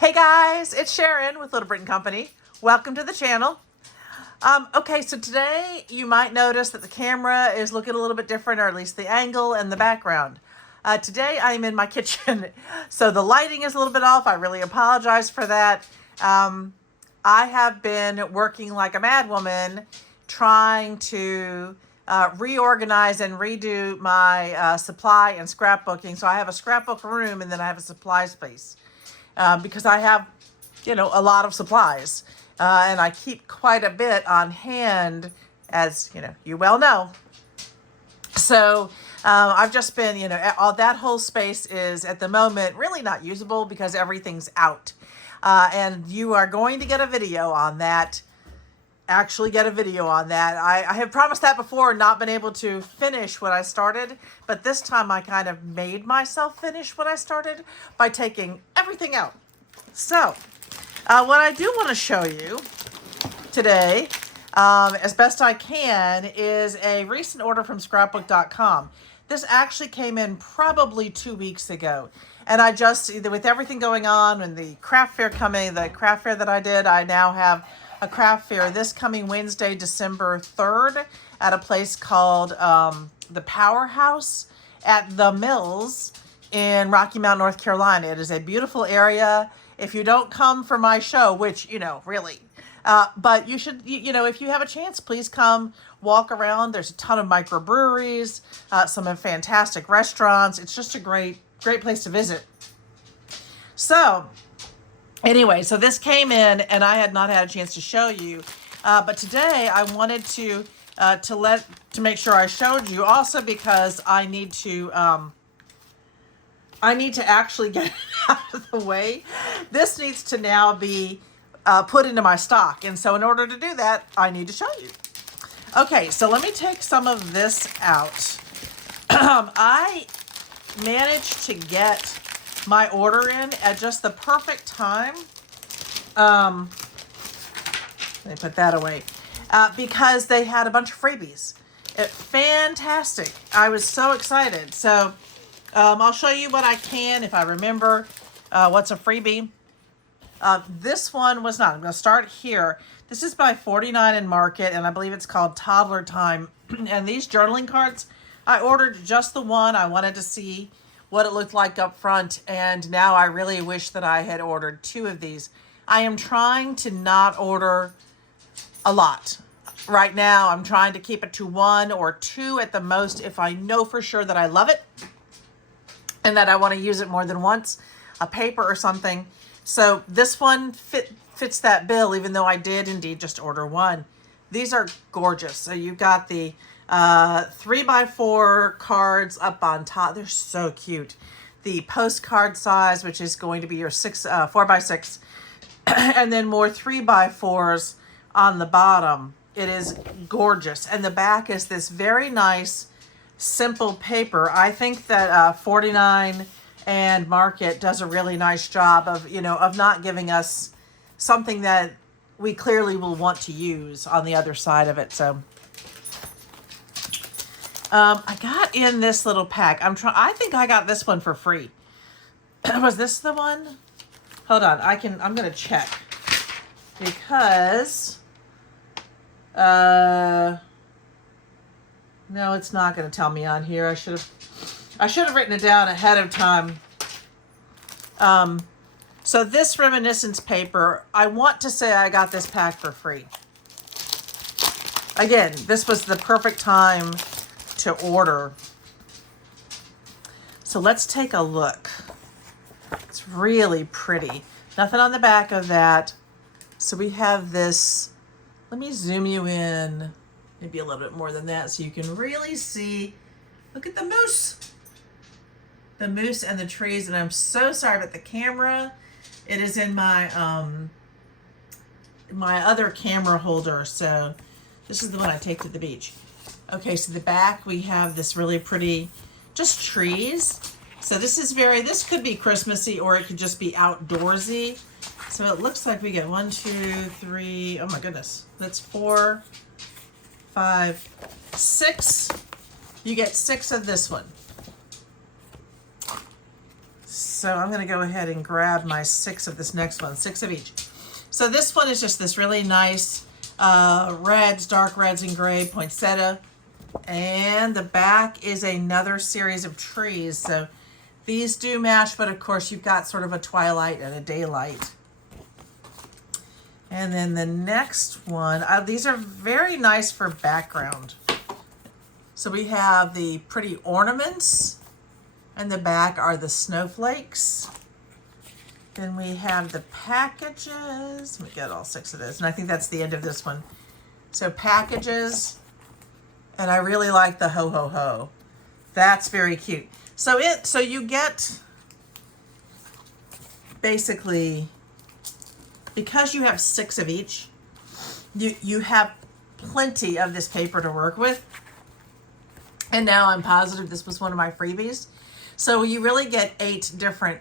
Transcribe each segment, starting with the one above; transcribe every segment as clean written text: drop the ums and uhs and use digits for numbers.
Hey guys, it's Sharon with Little Britain Company. Welcome to the channel. Okay, so today you might notice that the camera is looking a little bit different, or at least the angle and the background. Today I'm in my kitchen, so the lighting is a little bit off. I really apologize for that. I have been working like a madwoman trying to reorganize and redo my supply and scrapbooking. So I have a scrapbook room and then I have a supply space. Because I have, a lot of supplies, and I keep quite a bit on hand, as you well know. So I've just been, all that whole space is at the moment really not usable because everything's out, and you are going to get a video on that. Actually get a video on that. I have promised that before and not been able to finish what I started, but this time I kind of made myself finish what I started by taking everything out. So what I do want to show you today, as best I can, is a recent order from scrapbook.com. This actually came in probably 2 weeks ago, and I just, with everything going on and the craft fair coming, the craft fair that I did, I now have a craft fair this coming Wednesday, December 3rd, at a place called the Powerhouse at the Mills in Rocky Mount, North Carolina. It is a beautiful area. If you don't come for my show, which, really, but you should, if you have a chance, please come walk around. There's a ton of microbreweries, some fantastic restaurants. It's just a great place to visit. So anyway, so this came in and I had not had a chance to show you, but today I wanted to make sure I showed you, also because I need to actually get it out of the way. This needs to now be put into my stock, and so in order to do that, I need to show you. Okay, so let me take some of this out. I managed to get my order in at just the perfect time. Let me put that away. Because they had a bunch of freebies. Fantastic. I was so excited. So I'll show you what I can, if I remember what's a freebie. This one was not. I'm going to start here. This is by 49 and Market, and I believe it's called Toddler Time. And these journaling cards, I ordered just the one. I wanted to see what it looked like up front, and now I really wish that I had ordered 2 of these. I am trying to not order a lot. Right now, I'm trying to keep it to 1 or 2 at the most if I know for sure that I love it and that I want to use it more than once, a paper or something. So this one fits that bill, even though I did indeed just order 1. These are gorgeous. So you've got the 3x4 cards up on top. They're so cute. The postcard size, which is going to be your 4x6, and then more 3x4s on the bottom. It is gorgeous. And the back is this very nice, simple paper. I think that 49 and Market does a really nice job of, of not giving us something that we clearly will want to use on the other side of it. So I got in this little pack. I think I got this one for free. Was this the one? Hold on. I'm going to check because no, it's not going to tell me on here. I should have written it down ahead of time. So this reminiscence paper, I want to say I got this pack for free. Again, this was the perfect time to order. So let's take a look. It's really pretty. Nothing on the back of that. So we have this. Let me zoom you in, maybe a little bit more than that, so you can really see. Look at the moose. The moose and the trees, and I'm so sorry about the camera. It is in my my other camera holder, so this is the one I take to the beach. Okay, so the back we have this really pretty, just trees. So this could be Christmassy, or it could just be outdoorsy. So it looks like we get 1, 2, 3, oh my goodness, that's 4, 5, 6. You get 6 of this one. so I'm going to go ahead and grab my 6 of this next one, 6 of each. So this one is just this really nice reds, dark reds and gray poinsettia. And the back is another series of trees. So these do match, but of course you've got sort of a twilight and a daylight. And then the next one, these are very nice for background. So we have the pretty ornaments, and the back are the snowflakes. Then we have the packages. Let me get all 6 of those. And I think that's the end of this one. So packages, and I really like the ho ho ho. That's very cute. So you get basically, because you have 6 of each, you have plenty of this paper to work with. And now I'm positive this was one of my freebies. So you really get 8 different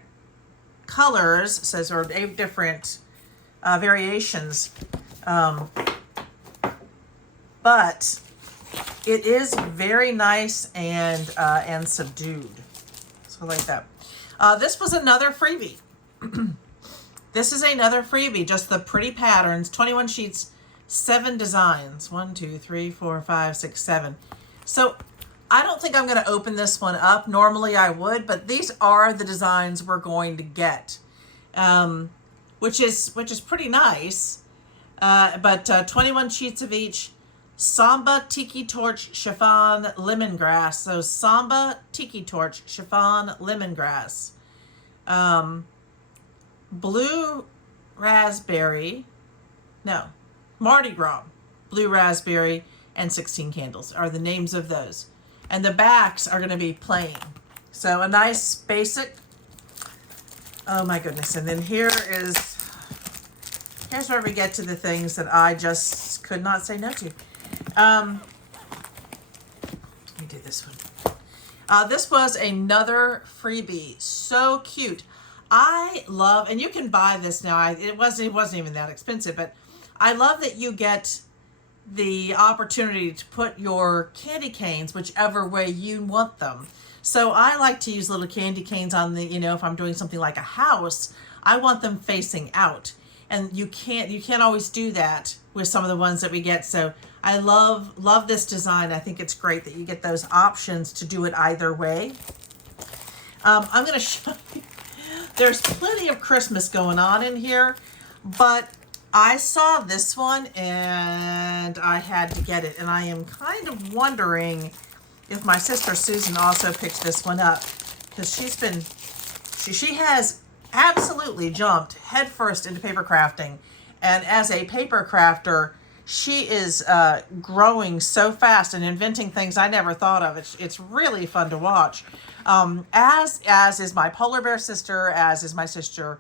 colors, says, or 8 different variations. But it is very nice and subdued. So I like that. This was another freebie. This is another freebie, just the pretty patterns, 21 sheets, 7 designs. 1, 2, 3, 4, 5, 6, 7. So I don't think I'm going to open this one up. Normally I would, but these are the designs we're going to get, which is pretty nice. But 21 sheets of each. Samba, Tiki Torch, Chiffon, Lemongrass. So Samba, Tiki Torch, Chiffon, Lemongrass. Blue Raspberry. No. Mardi Gras. Blue Raspberry and 16 Candles are the names of those. And the backs are going to be plain. So a nice basic. Oh my goodness. And then here's where we get to the things that I just could not say no to. Let me do this one. This was another freebie. So cute. I love, and you can buy this now. It wasn't even that expensive, but I love that you get the opportunity to put your candy canes whichever way you want them. So I like to use little candy canes on the, if I'm doing something like a house, I want them facing out. And you can't always do that with some of the ones that we get. So I love this design. I think it's great that you get those options to do it either way. I'm going to show you, there's plenty of Christmas going on in here, but I saw this one and I had to get it. And I am kind of wondering if my sister Susan also picked this one up, because she has absolutely jumped headfirst into paper crafting. And as a paper crafter, she is growing so fast and inventing things I never thought of. It's really fun to watch. As is my polar bear sister, as is my sister,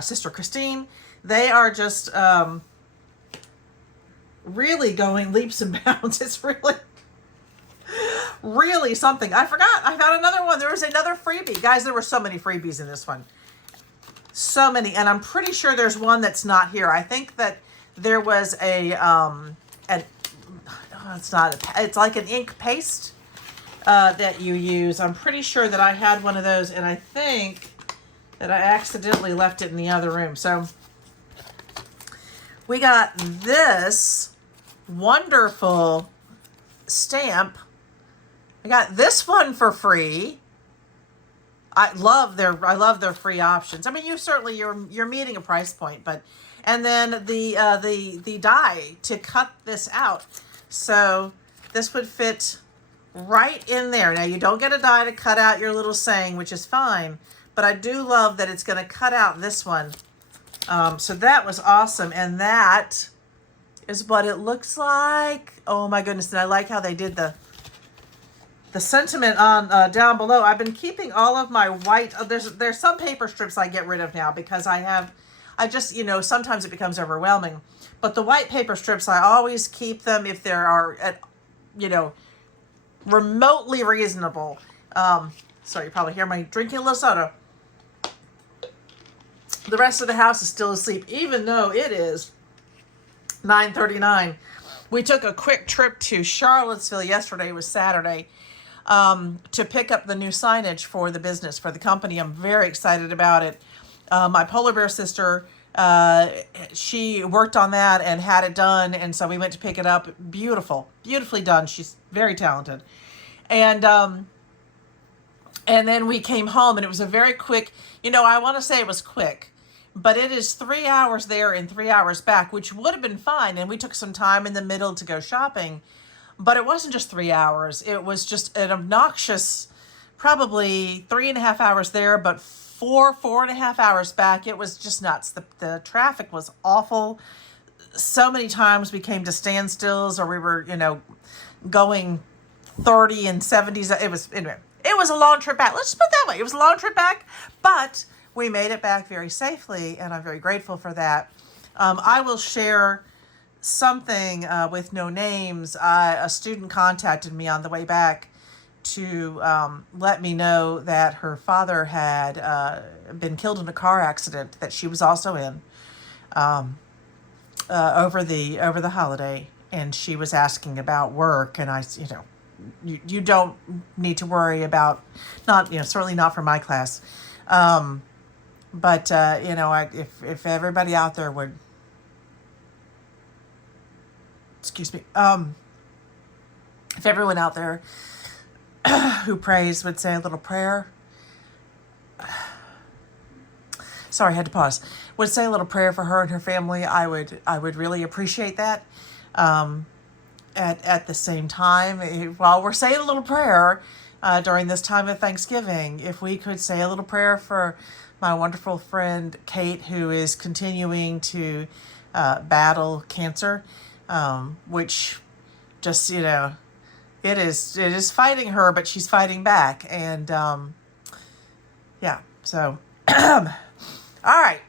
sister Christine. They are just really going leaps and bounds. It's really something. I forgot. I found another one. There was another freebie. Guys, there were so many freebies in this one. So many. And I'm pretty sure there's one that's not here. I think that there was it's like an ink paste that you use. I'm pretty sure that I had one of those, and I think that I accidentally left it in the other room. So we got this wonderful stamp. I got this one for free. I love their free options. I mean, you're meeting a price point, but and then the die to cut this out. So this would fit right in there. Now you don't get a die to cut out your little saying, which is fine, but I do love that it's going to cut out this one. So that was awesome, and that is what it looks like. Oh my goodness, and I like how they did the sentiment on down below. I've been keeping all of my white. There's some paper strips I get rid of now because I just sometimes it becomes overwhelming. But the white paper strips, I always keep them if there are remotely reasonable. So you probably hear me drinking a little soda. The rest of the house is still asleep, even though it is 9:39. We took a quick trip to Charlottesville yesterday. It was Saturday. to pick up the new signage for the business, for the company. I'm very excited about it. My polar bear sister, she worked on that and had it done, and so we went to pick it up. Beautiful, beautifully done. She's very talented. And then we came home, and it was a very quick, I want to say it was quick, but it is 3 hours there and 3 hours back, which would have been fine. And we took some time in the middle to go shopping, but it wasn't just 3 hours. It was just an obnoxious, probably 3.5 hours there, but 4.5 hours back. It was just nuts. The traffic was awful. So many times we came to standstills, or we were, going 30 and 70s. It was a long trip back. Let's just put it that way. It was a long trip back, but we made it back very safely, and I'm very grateful for that. I will share something with no names. A student contacted me on the way back to let me know that her father had been killed in a car accident that she was also in over the holiday, and she was asking about work, and I, you don't need to worry about, not, certainly not for my class. But if everybody out there would, excuse me, if everyone out there who prays would say a little prayer, sorry, I had to pause, would say a little prayer for her and her family, I would really appreciate that. At the same time, while we're saying a little prayer during this time of Thanksgiving, if we could say a little prayer for my wonderful friend Kate, who is continuing to battle cancer, which just, it is fighting her, but she's fighting back. And yeah, so all right,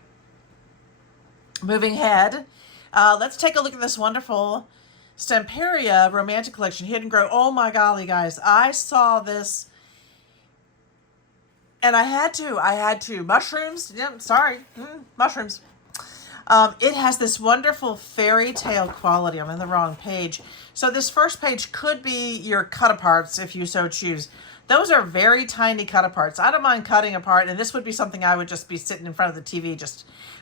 moving ahead, let's take a look at this wonderful Stemperia Romantic Collection, Hidden Grow. Oh my golly, guys, I saw this and I had to. Mushrooms, mushrooms. It has this wonderful fairy tale quality. I'm in the wrong page. So this first page could be your cut-aparts if you so choose. Those are very tiny cut-aparts. I don't mind cutting apart, and this would be something I would just be sitting in front of the TV,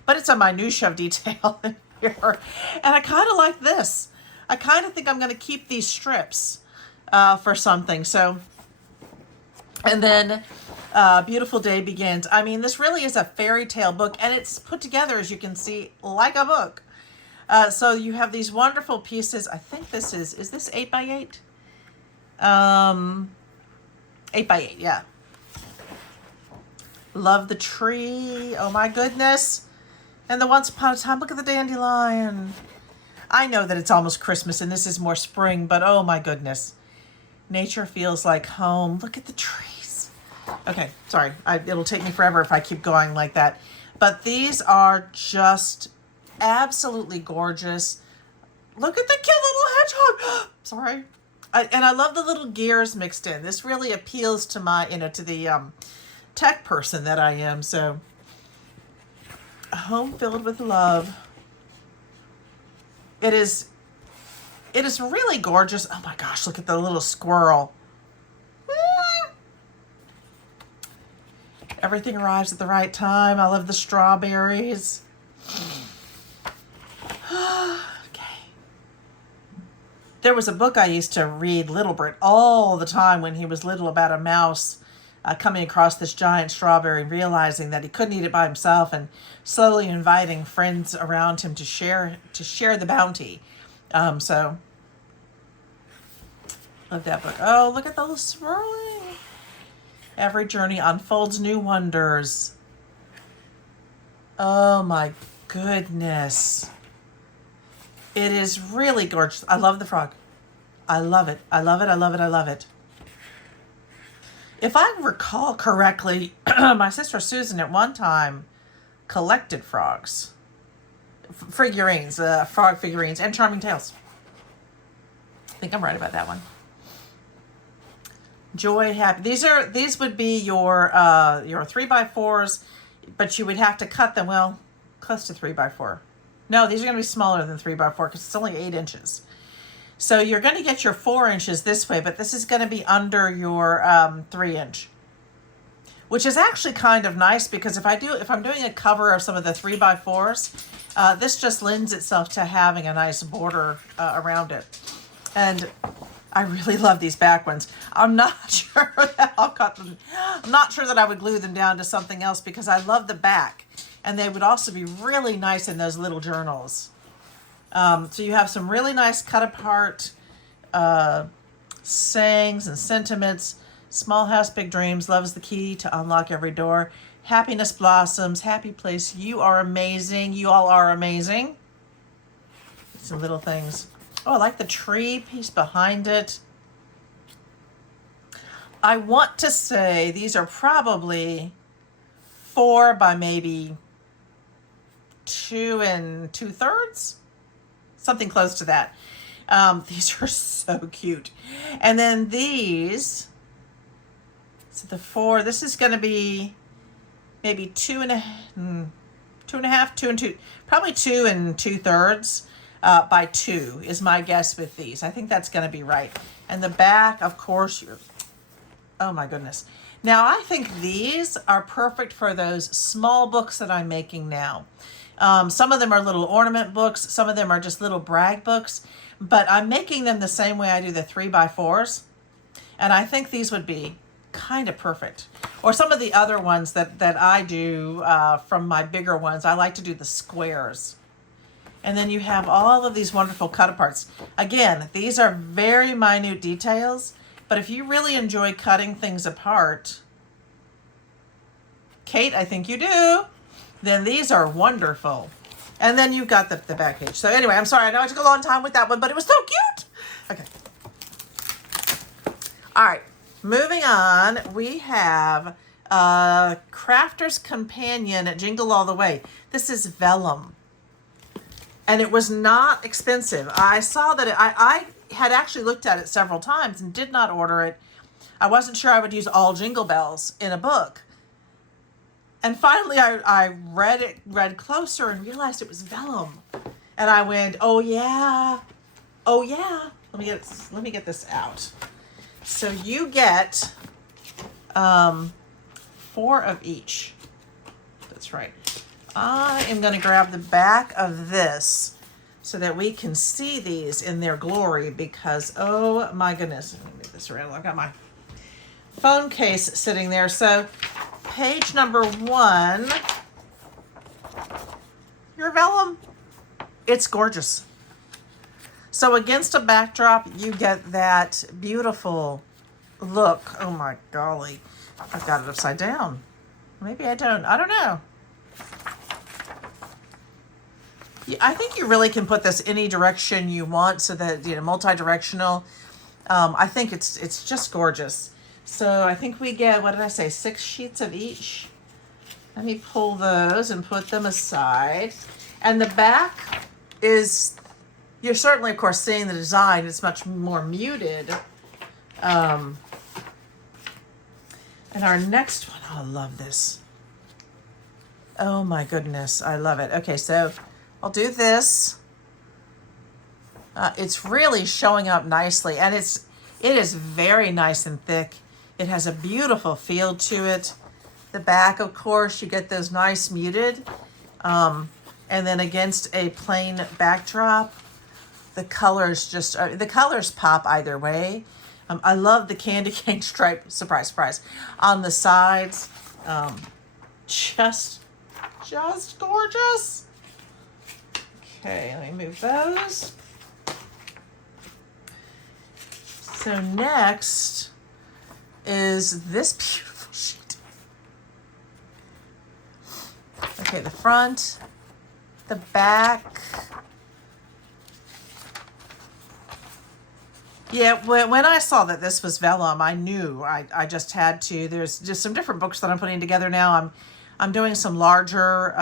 but it's a minutia of detail in here. And I kind of like this. I kind of think I'm going to keep these strips for something. So, and then Beautiful Day Begins. I mean, this really is a fairy tale book, and it's put together, as you can see, like a book. So you have these wonderful pieces. I think this is this 8x8? 8x8, yeah. Love the tree. Oh my goodness. And the Once Upon a Time, look at the dandelion. I know that it's almost Christmas and this is more spring, but oh my goodness. Nature feels like home. Look at the trees. Okay, sorry. It'll take me forever if I keep going like that. But these are just absolutely gorgeous. Look at the cute little hedgehog. Sorry. And I love the little gears mixed in. This really appeals to my, to the tech person that I am. So, a home filled with love. It is really gorgeous. Oh my gosh, look at the little squirrel. Everything arrives at the right time. I love the strawberries. Okay. There was a book I used to read Littlebrit all the time when he was little, about a mouse coming across this giant strawberry, realizing that he couldn't eat it by himself, and slowly inviting friends around him to share the bounty. So love that book. Oh, look at those swirling. Every journey unfolds new wonders. Oh my goodness. It is really gorgeous. I love the frog. I love it. I love it. I love it. I love it. If I recall correctly, my sister Susan at one time collected frogs. Figurines, frog figurines, and Charming Tales. I think I'm right about that one. Joy, happy. These would be your 3x4s, but you would have to cut them, well, close to 3x4. No, these are going to be smaller than 3x4 because it's only 8 inches. So you're going to get your 4 inches this way, but this is going to be under your 3 inch, which is actually kind of nice because if I'm doing a cover of some of the 3x4s, this just lends itself to having a nice border around it. And I really love these back ones. I'm not sure that I'll cut them. I'm not sure that I would glue them down to something else because I love the back. And they would also be really nice in those little journals. So you have some really nice cut apart sayings and sentiments. Small house, big dreams. Love is the key to unlock every door. Happiness blossoms. Happy place. You are amazing. You all are amazing. Some little things. Oh, I like the tree piece behind it. I want to say these are probably 4 by maybe 2 2/3. Something close to that. These are so cute. And then these, so the 4, this is going to be maybe 2 1/2, 2 2, probably 2 2/3 by 2 is my guess with these. I think that's going to be right. And the back, of course, oh my goodness. Now I think these are perfect for those small books that I'm making now. Some of them are little ornament books. Some of them are just little brag books, but I'm making them the same way I do the 3x4s. And I think these would be kind of perfect. Or some of the other ones that I do from my bigger ones, I like to do the squares. And then you have all of these wonderful cut aparts. Again, these are very minute details, but if you really enjoy cutting things apart, Kate, I think you do, then these are wonderful. And then you've got the back page. So anyway, I'm sorry, I know I took a long time with that one, but it was so cute. Okay. All right, moving on, we have Crafter's Companion at Jingle All the Way. This is vellum. And it was not expensive. I saw that I had actually looked at it several times and did not order it. I wasn't sure I would use all Jingle Bells in a book. And finally I read closer and realized it was vellum. And I went, oh yeah. Oh yeah. Let me get this out. So you get 4 of each. That's right. I am going to grab the back of this so that we can see these in their glory because, oh my goodness. Let me move this around. I've got my phone case sitting there. So page number 1, your vellum, it's gorgeous. So against a backdrop, you get that beautiful look. Oh my golly. I've got it upside down. Maybe I don't. I don't know. I think you really can put this any direction you want so that, multi-directional. I think it's just gorgeous. So I think we get, what did I say, 6 sheets of each. Let me pull those and put them aside. And the back is, you're certainly, of course, seeing the design. It's much more muted. And our next one, oh, I love this. Oh my goodness, I love it. Okay, so I'll do this. It's really showing up nicely, and it is very nice and thick. It has a beautiful feel to it. The back, of course, you get those nice muted, and then against a plain backdrop, the colors pop either way. I love the candy cane stripe, surprise, surprise, on the sides. Just gorgeous. Okay, let me move those. So next is this beautiful sheet. Okay, the front, the back. Yeah, when I saw that this was vellum, I knew I just had to. There's just some different books that I'm putting together now. I'm doing some larger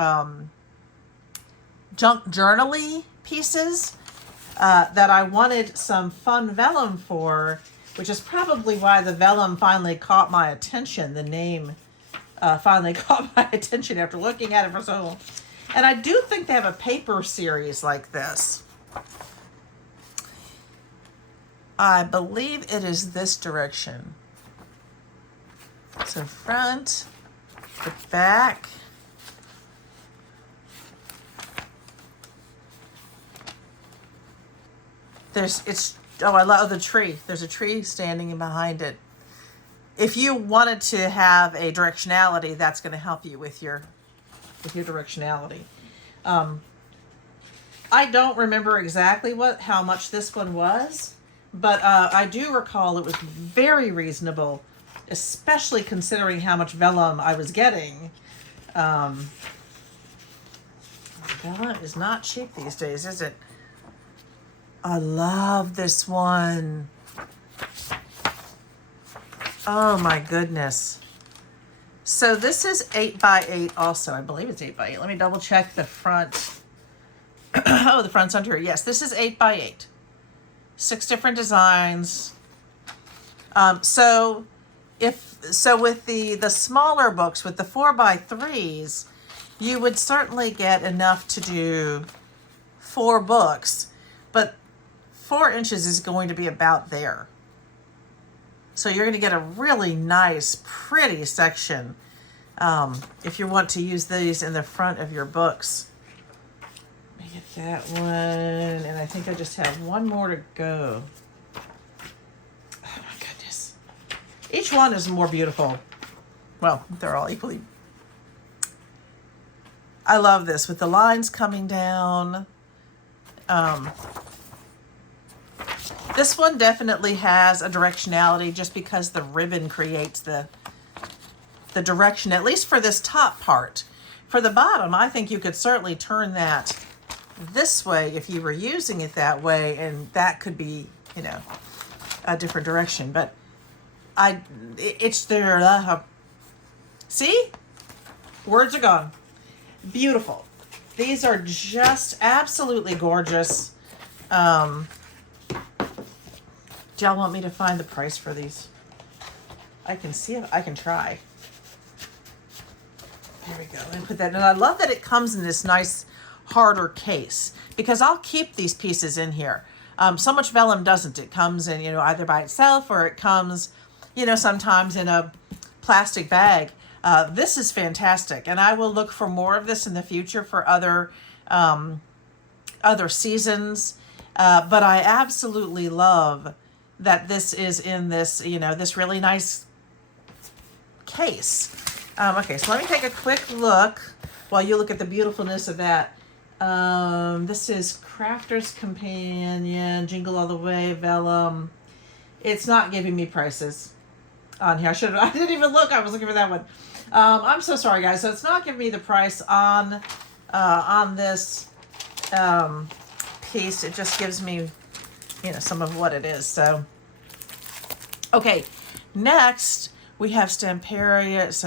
junk journal-y pieces that I wanted some fun vellum for, which is probably why the vellum finally caught my attention. The name finally caught my attention after looking at it for so long. And I do think they have a paper series like this. I believe it is this direction. So front, the back. I love the tree. There's a tree standing behind it. If you wanted to have a directionality, that's going to help you with your directionality. I don't remember exactly how much this one was, but I do recall it was very reasonable, especially considering how much vellum I was getting. Vellum is not cheap these days, is it? I love this one. Oh my goodness. So this is 8x8 also. I believe it's 8x8. Let me double check the front. Oh, the front's under here. Yes, this is 8x8. 6 different designs. So with the smaller books, with the 4x3s, you would certainly get enough to do 4 books, but 4 inches is going to be about there. So you're going to get a really nice, pretty section if you want to use these in the front of your books. Let me get that one, and I think I just have one more to go. Oh my goodness. Each one is more beautiful. Well, they're all equally. I love this with the lines coming down. This one definitely has a directionality just because the ribbon creates the direction, at least for this top part. For the bottom, I think you could certainly turn that this way if you were using it that way, and that could be, a different direction. But it's there. See? Words are gone. Beautiful. These are just absolutely gorgeous. Do y'all want me to find the price for these? I can see if I can try. There we go. Let me put that in. And I love that it comes in this nice harder case, because I'll keep these pieces in here. So much vellum doesn't. It comes in, either by itself, or it comes, sometimes in a plastic bag. This is fantastic, and I will look for more of this in the future for other seasons. But I absolutely love that this is in this, this really nice case. Okay, so let me take a quick look while you look at the beautifulness of that. This is Crafter's Companion, Jingle All the Way, vellum. It's not giving me prices on here. I didn't even look. I was looking for that one. I'm so sorry, guys. So it's not giving me the price on this piece. It just gives me, some of what it is. So, okay, next we have Stamparia's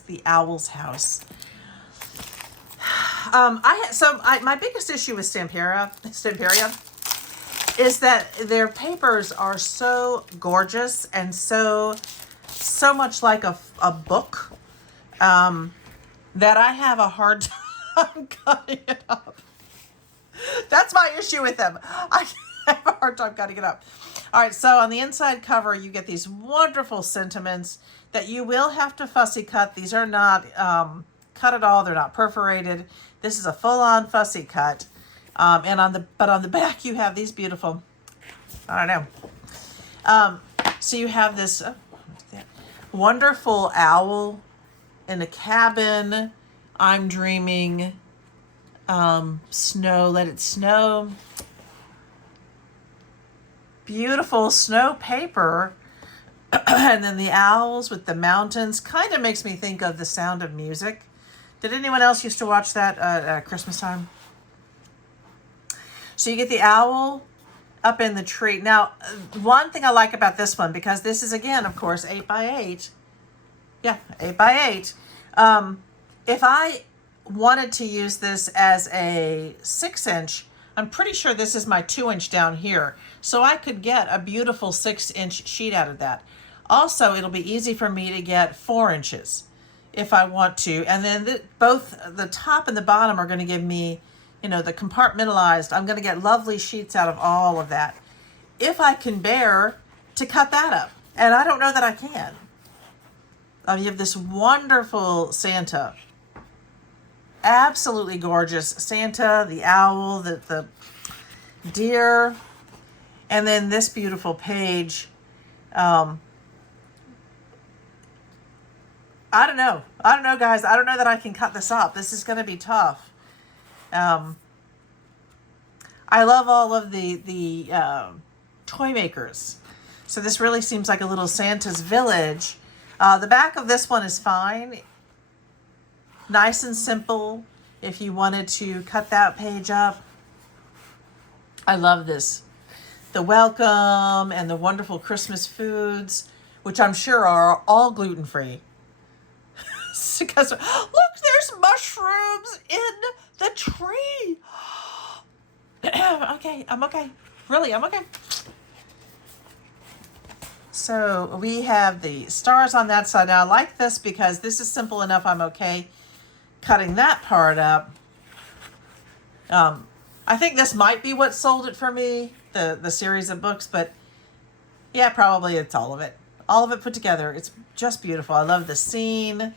The Owl's House. My biggest issue with Stamparia is that their papers are so gorgeous and so much like a book that I have a hard time cutting it up. That's my issue with them. I have a hard time cutting it up. All right, so on the inside cover, you get these wonderful sentiments that you will have to fussy cut. These are not cut at all. They're not perforated. This is a full-on fussy cut. And on the back, you have these beautiful, I don't know. So you have this wonderful owl in a cabin. I'm dreaming. Snow, let it snow. Beautiful snow paper. And then the owls with the mountains kind of makes me think of The Sound of Music. Did anyone else used to watch that at Christmas time? So you get the owl up in the tree. Now, one thing I like about this one, because this is, again, of course, 8x8. Yeah, 8x8. If I wanted to use this as a 6-inch, I'm pretty sure this is my 2-inch down here. So I could get a beautiful 6-inch sheet out of that. Also, it'll be easy for me to get 4 inches if I want to. And then both the top and the bottom are going to give me, the compartmentalized. I'm going to get lovely sheets out of all of that. if I can bear to cut that up. And I don't know that I can. You have this wonderful Santa. Absolutely gorgeous Santa, the owl, the deer, and then this beautiful page. I don't know, guys. I don't know that I can cut this up. This is going to be tough. I love all of the toy makers. So this really seems like a little Santa's village. The back of this one is fine. Nice and simple if you wanted to cut that page up. I love this. The welcome and the wonderful Christmas foods, which I'm sure are all gluten-free. Because look, there's mushrooms in the tree. Okay, I'm okay. Really, I'm okay. So we have the stars on that side. Now I like this because this is simple enough. I'm okay cutting that part up. I think this might be what sold it for me, the series of books, but yeah, probably it's all of it. All of it put together. It's just beautiful. I love the scene.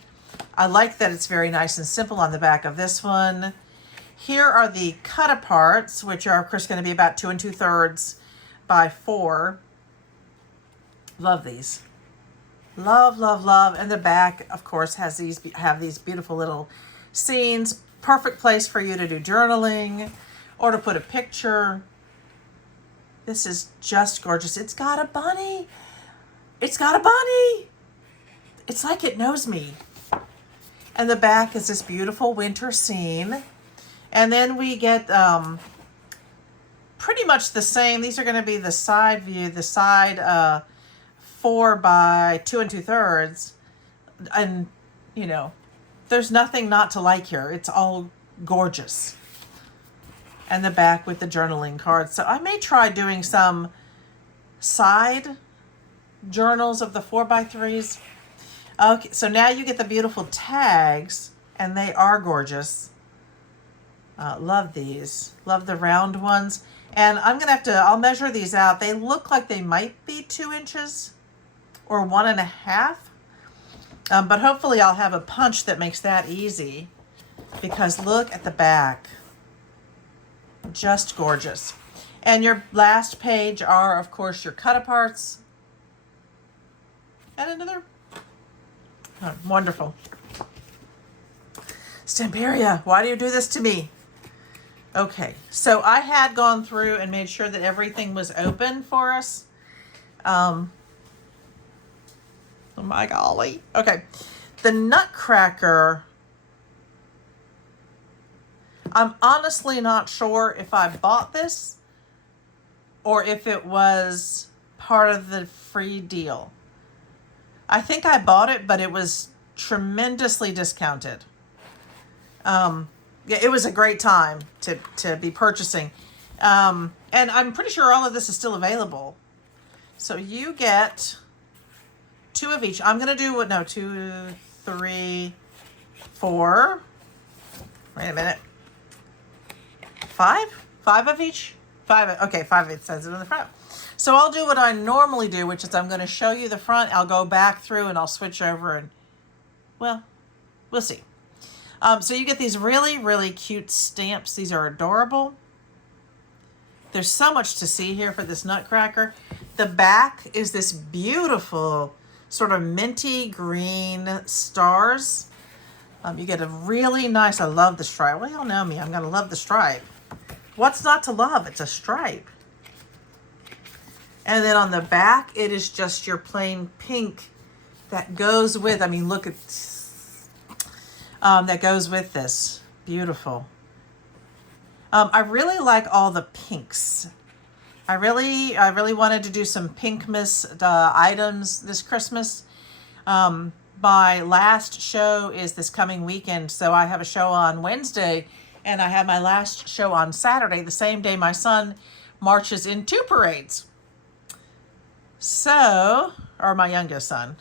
I like that it's very nice and simple on the back of this one. Here are the cut aparts, which are, of course, going to be about 2 2/3 by 4. Love these. Love, love, love. And the back, of course, have these beautiful little scenes. Perfect place for you to do journaling or to put a picture. This is just gorgeous. It's got a bunny. It's got a bunny. It's like it knows me. And the back is this beautiful winter scene. And then we get pretty much the same. These are going to be the side view, the side 4 by 2 2/3. And, you know, there's nothing not to like here. It's all gorgeous. And the back with the journaling cards. So I may try doing some side journals of the 4 by 3s. Okay, so now you get the beautiful tags, and they are gorgeous. Love these. Love the round ones. And I'm going to I'll measure these out. They look like they might be 2 inches or 1.5. But hopefully I'll have a punch that makes that easy, because look at the back. Just gorgeous. And your last page are, of course, your cut aparts. And another. Oh, wonderful. Stamperia, why do you do this to me? Okay, so I had gone through and made sure that everything was open for us. Oh my golly. Okay, the Nutcracker, I'm honestly not sure if I bought this or if it was part of the free deal. I think I bought it, but it was tremendously discounted. Yeah, it was a great time to be purchasing. And I'm pretty sure all of this is still available. So you get 2 of each. I'm going to do 2, 3, 4. Wait a minute. 5? 5 of each? 5. Okay, 5. It says it in the front. So I'll do what I normally do, which is I'm going to show you the front. I'll go back through and I'll switch over and, well, we'll see. So you get these really, really cute stamps. These are adorable. There's so much to see here for this Nutcracker. The back is this beautiful sort of minty green stars. You get a really nice, I love the stripe. Well, y'all know me, I'm going to love the stripe. What's not to love? It's a stripe. And then on the back, it is just your plain pink that goes with, I mean, look at, that goes with this. Beautiful. I really like all the pinks. I really wanted to do some Pinkmas items this Christmas. My last show is this coming weekend, so I have a show on Wednesday, and I have my last show on Saturday, the same day my son marches in 2 parades. So, or my youngest son.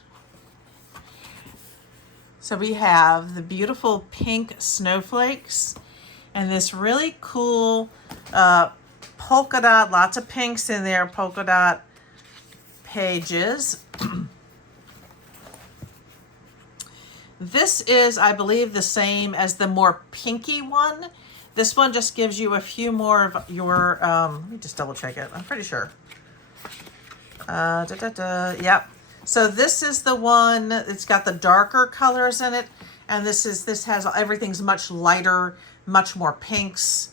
So we have the beautiful pink snowflakes and this really cool polka dot, lots of pinks in there, polka dot pages. This is, I believe, the same as the more pinky one. This one just gives you a few more of your, let me just double check it. I'm pretty sure. Yep. So this is the one, it's got the darker colors in it. And this has, everything's much lighter, much more pinks.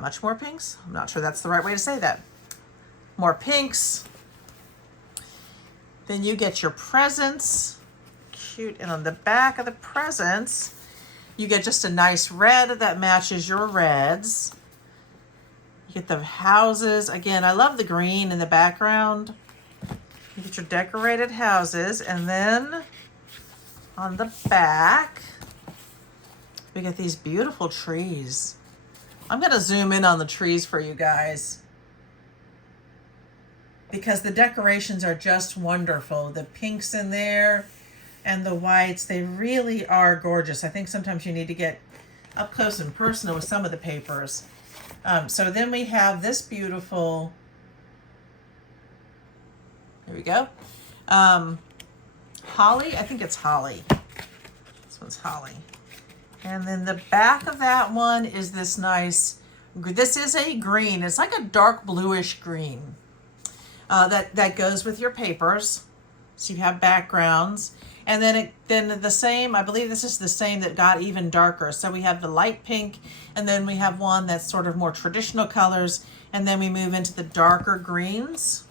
Much more pinks? I'm not sure that's the right way to say that. More pinks. Then you get your presents. Cute. And on the back of the presents, you get just a nice red that matches your reds. You get the houses. Again, I love the green in the background. You get your decorated houses. And then on the back, we get these beautiful trees. I'm going to zoom in on the trees for you guys because the decorations are just wonderful. The pinks in there and the whites, they really are gorgeous. I think sometimes you need to get up close and personal with some of the papers. So then we have this beautiful, there we go. Holly, I think it's holly. This one's holly. And then the back of that one is this nice, this is a green. It's like a dark bluish green that goes with your papers. So you have backgrounds. And then then the same, I believe this is the same that got even darker. So we have the light pink, and then we have one that's sort of more traditional colors. And then we move into the darker greens.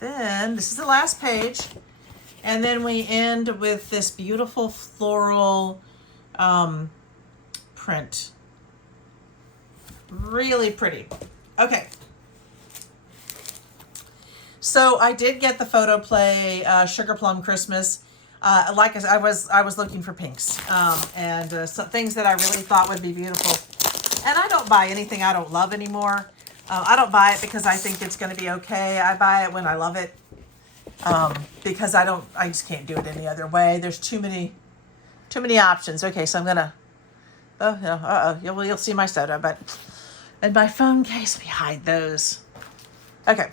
Then this is the last page. And then we end with this beautiful floral print. Really pretty. Okay. So I did get the Photo Play Sugar Plum Christmas. Like I was looking for pinks and some things that I really thought would be beautiful. And I don't buy anything I don't love anymore. I don't buy it because I think it's going to be okay. I buy it when I love it. Because I just can't do it any other way. There's too many options. Okay, so I'm gonna, you'll see my soda, but in my phone case, we hide those. Okay.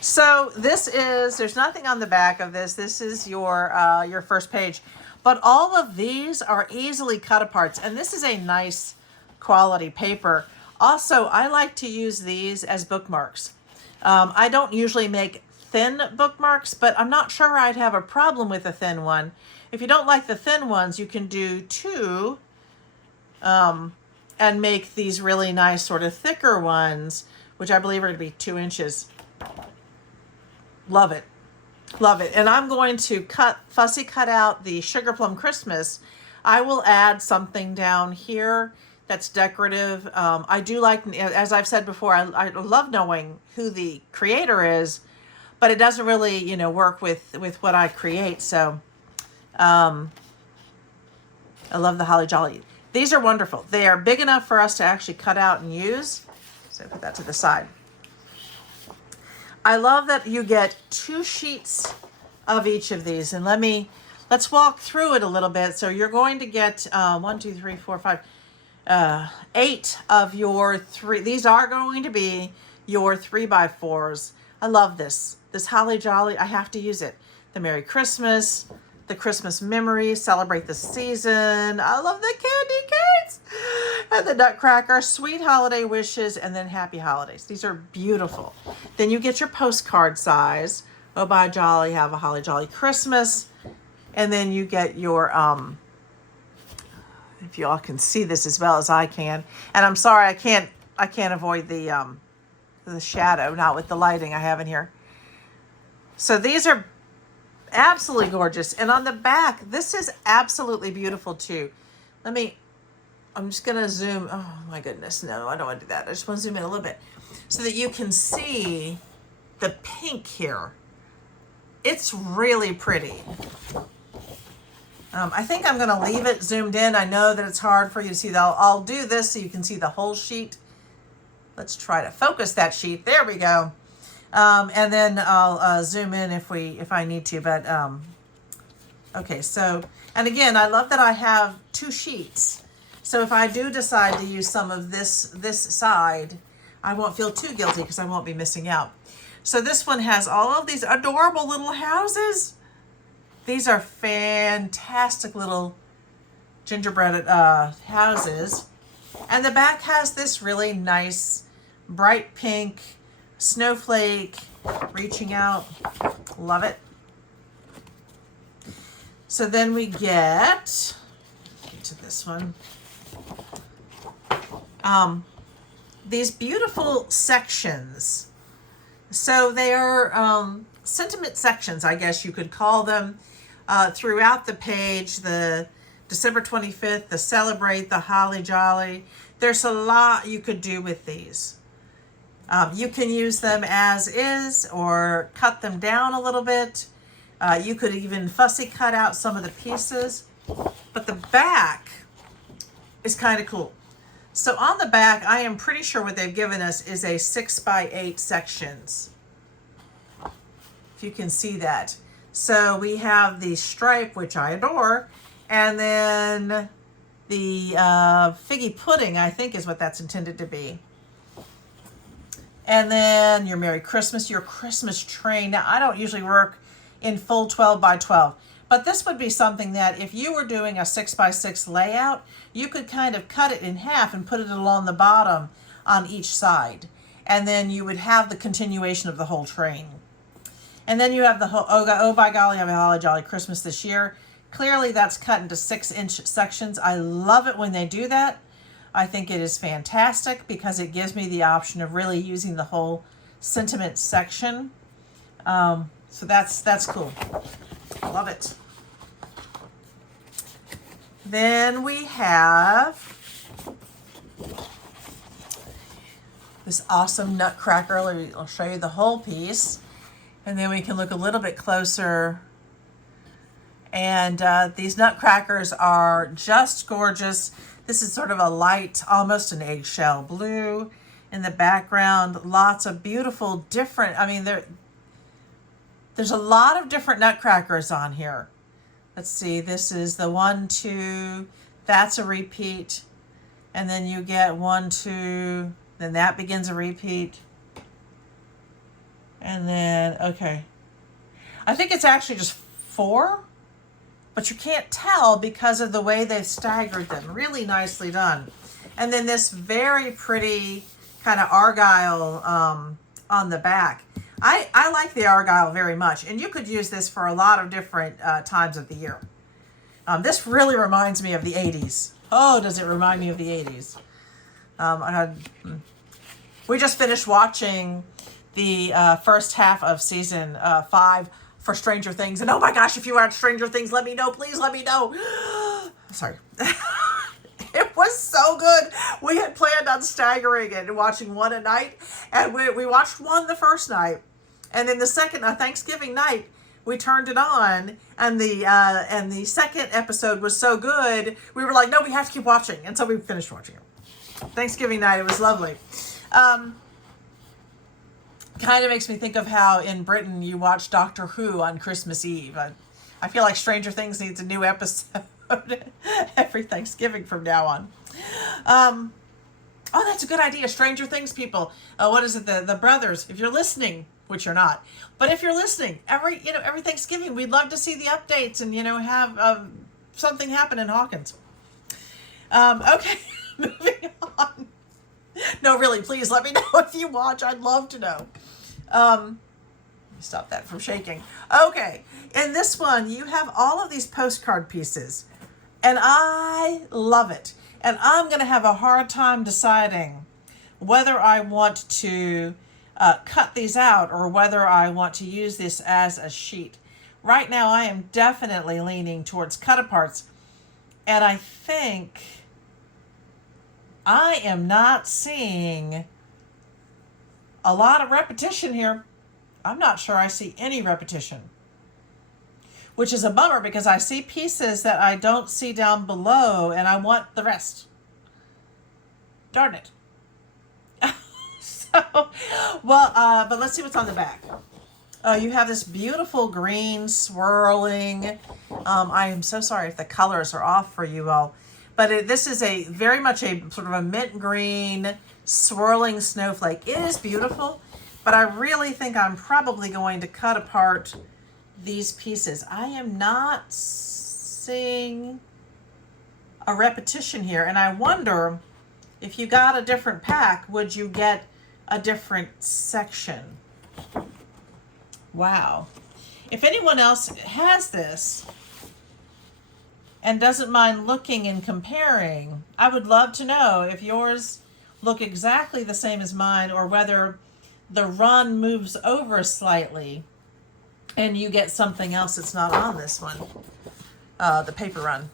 So there's nothing on the back of this. This is your first page, but all of these are easily cut aparts, and this is a nice quality paper. Also, I like to use these as bookmarks. I don't usually make thin bookmarks, but I'm not sure I'd have a problem with a thin one. If you don't like the thin ones, you can do two and make these really nice sort of thicker ones, which I believe are going to be 2 inches. Love it. Love it. And I'm going to fussy cut out the Sugar Plum Christmas. I will add something down here that's decorative. I do like, as I've said before, I love knowing who the creator is, but it doesn't really, work with what I create. So I love the Holly Jolly. These are wonderful. They are big enough for us to actually cut out and use. So put that to the side. I love that you get 2 sheets of each of these. And let's walk through it a little bit. So you're going to get 1, 2, 3, 4, 5, 8 of your 3. These are going to be your 3x4s. I love this. This Holly Jolly, I have to use it. The Merry Christmas, the Christmas Memories, Celebrate the Season. I love the candy canes and the Nutcracker, Sweet Holiday Wishes, and then Happy Holidays. These are beautiful. Then you get your postcard size. Oh, by Jolly, have a Holly Jolly Christmas. And then you get your, if you all can see this as well as I can. And I'm sorry, I can't avoid the shadow, not with the lighting I have in here. So these are absolutely gorgeous. And on the back, this is absolutely beautiful too. I'm just going to zoom. Oh my goodness. No, I don't want to do that. I just want to zoom in a little bit so that you can see the pink here. It's really pretty. I think I'm going to leave it zoomed in. I know that it's hard for you to see. I'll do this so you can see the whole sheet. Let's try to focus that sheet. There we go. And then I'll zoom in if I need to. But okay, so, and again, I love that I have 2 sheets. So if I do decide to use some of this side, I won't feel too guilty because I won't be missing out. So this one has all of these adorable little houses. These are fantastic little gingerbread houses. And the back has this really nice bright pink snowflake reaching out. Love it. So then we get to this one. These beautiful sections. So they are sentiment sections, I guess you could call them, throughout the page. The December 25th, the celebrate, the holly jolly. There's a lot you could do with these. You can use them as is or cut them down a little bit. You could even fussy cut out some of the pieces. But the back is kind of cool. So on the back, I am pretty sure what they've given us is a 6x8 sections. If you can see that. So we have the stripe, which I adore, and then the figgy pudding, I think is what that's intended to be. And then your Merry Christmas, your Christmas train. Now, I don't usually work in full 12x12. But this would be something that if you were doing a 6x6 layout, you could kind of cut it in half and put it along the bottom on each side. And then you would have the continuation of the whole train. And then you have the whole, oh by golly, have a holly jolly Christmas this year. Clearly that's cut into 6-inch sections. I love it when they do that. I think it is fantastic because it gives me the option of really using the whole sentiment section. So that's cool. Love it. Then we have this awesome nutcracker. I'll show you the whole piece. And then we can look a little bit closer. And these nutcrackers are just gorgeous. This is sort of a light, almost an eggshell blue in the background. Lots of beautiful different, I mean, there's a lot of different nutcrackers on here. Let's see, this is the 1, 2, that's a repeat. And then you get 1, 2, then that begins a repeat. And then, okay. I think it's actually just 4, but you can't tell because of the way they've staggered them. Really nicely done. And then this very pretty kind of argyle on the back. I like the argyle very much, and you could use this for a lot of different times of the year. This really reminds me of the 80s. Oh, does it remind me of the 80s? We just finished watching the first half of season 5 for Stranger Things, and oh my gosh, if you watch Stranger Things, let me know. Please let me know. Sorry. It was so good. We had planned on staggering it and watching one a night, and we watched one the first night. And then the second, Thanksgiving night, we turned it on, and the second episode was so good, we were like, no, we have to keep watching. And so we finished watching it. Thanksgiving night, it was lovely. Kind of makes me think of how in Britain you watch Doctor Who on Christmas Eve. I feel like Stranger Things needs a new episode every Thanksgiving from now on. Oh, that's a good idea. Stranger Things people. What is it? The brothers, if you're listening, which you're not, but if you're listening, every Thanksgiving, we'd love to see the updates and, have something happen in Hawkins. Okay, moving on. No, really, please let me know if you watch. I'd love to know. Let me stop that from shaking. Okay, in this one, you have all of these postcard pieces, and I love it. And I'm going to have a hard time deciding whether I want to cut these out or whether I want to use this as a sheet. Right now, I am definitely leaning towards cut-aparts, and I think I am not seeing a lot of repetition here. I'm not sure I see any repetition, which is a bummer because I see pieces that I don't see down below and I want the rest. Darn it. But let's see what's on the back. You have this beautiful green swirling. I am so sorry if the colors are off for you all, But this is a very much a sort of a mint green swirling snowflake. It is beautiful, but I really think I'm probably going to cut apart these pieces. I am not seeing a repetition here, and I wonder if you got a different pack, would you get a different section? Wow. If anyone else has this and doesn't mind looking and comparing, I would love to know if yours look exactly the same as mine, or whether the run moves over slightly and you get something else that's not on this one, the paper run.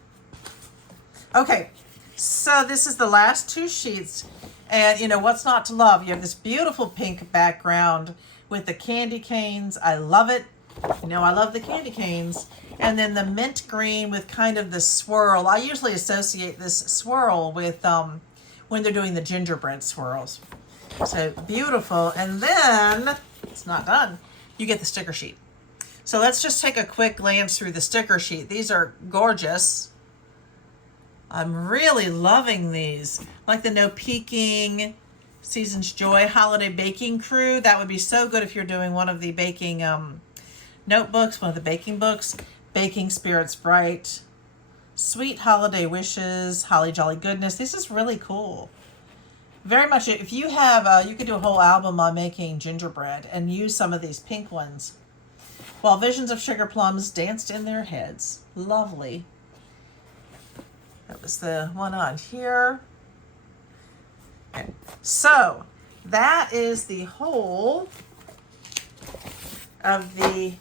Okay, so this is the last two sheets, and you know, what's not to love? You have this beautiful pink background with the candy canes. I love it. You know, I love the candy canes. And then the mint green with kind of the swirl. I usually associate this swirl with when they're doing the gingerbread swirls. So beautiful. And then, it's not done, you get the sticker sheet. So let's just take a quick glance through the sticker sheet. These are gorgeous. I'm really loving these. Like the No Peeking, Season's Joy, Holiday Baking Crew. That would be so good if you're doing one of the baking notebooks, one of the baking books. Baking Spirits Bright, Sweet Holiday Wishes, Holly Jolly Goodness. This is really cool. Very much, if you have, you could do a whole album on making gingerbread and use some of these pink ones. While visions of sugar plums danced in their heads. Lovely. That was the one on here. Okay. So, that is the whole of the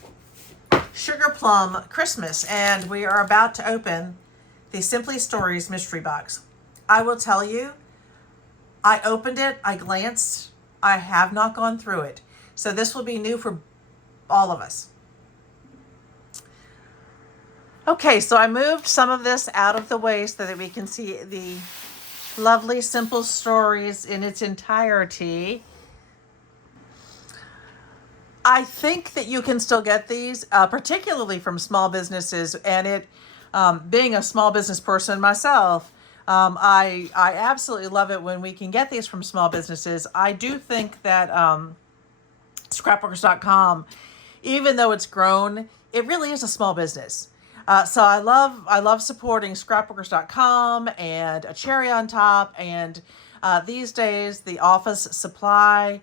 Sugar Plum Christmas, and we are about to open the Simply Stories mystery box. I will tell you, I opened it, I glanced, I have not gone through it. So this will be new for all of us. Okay, so I moved some of this out of the way so that we can see the lovely Simple Stories in its entirety. I think that you can still get these, particularly from small businesses. And it, being a small business person myself, I absolutely love it when we can get these from small businesses. I do think that scrapbookers.com, even though it's grown, it really is a small business. So I love supporting scrapbookers.com and A Cherry on Top, and these days the Office Supply.com.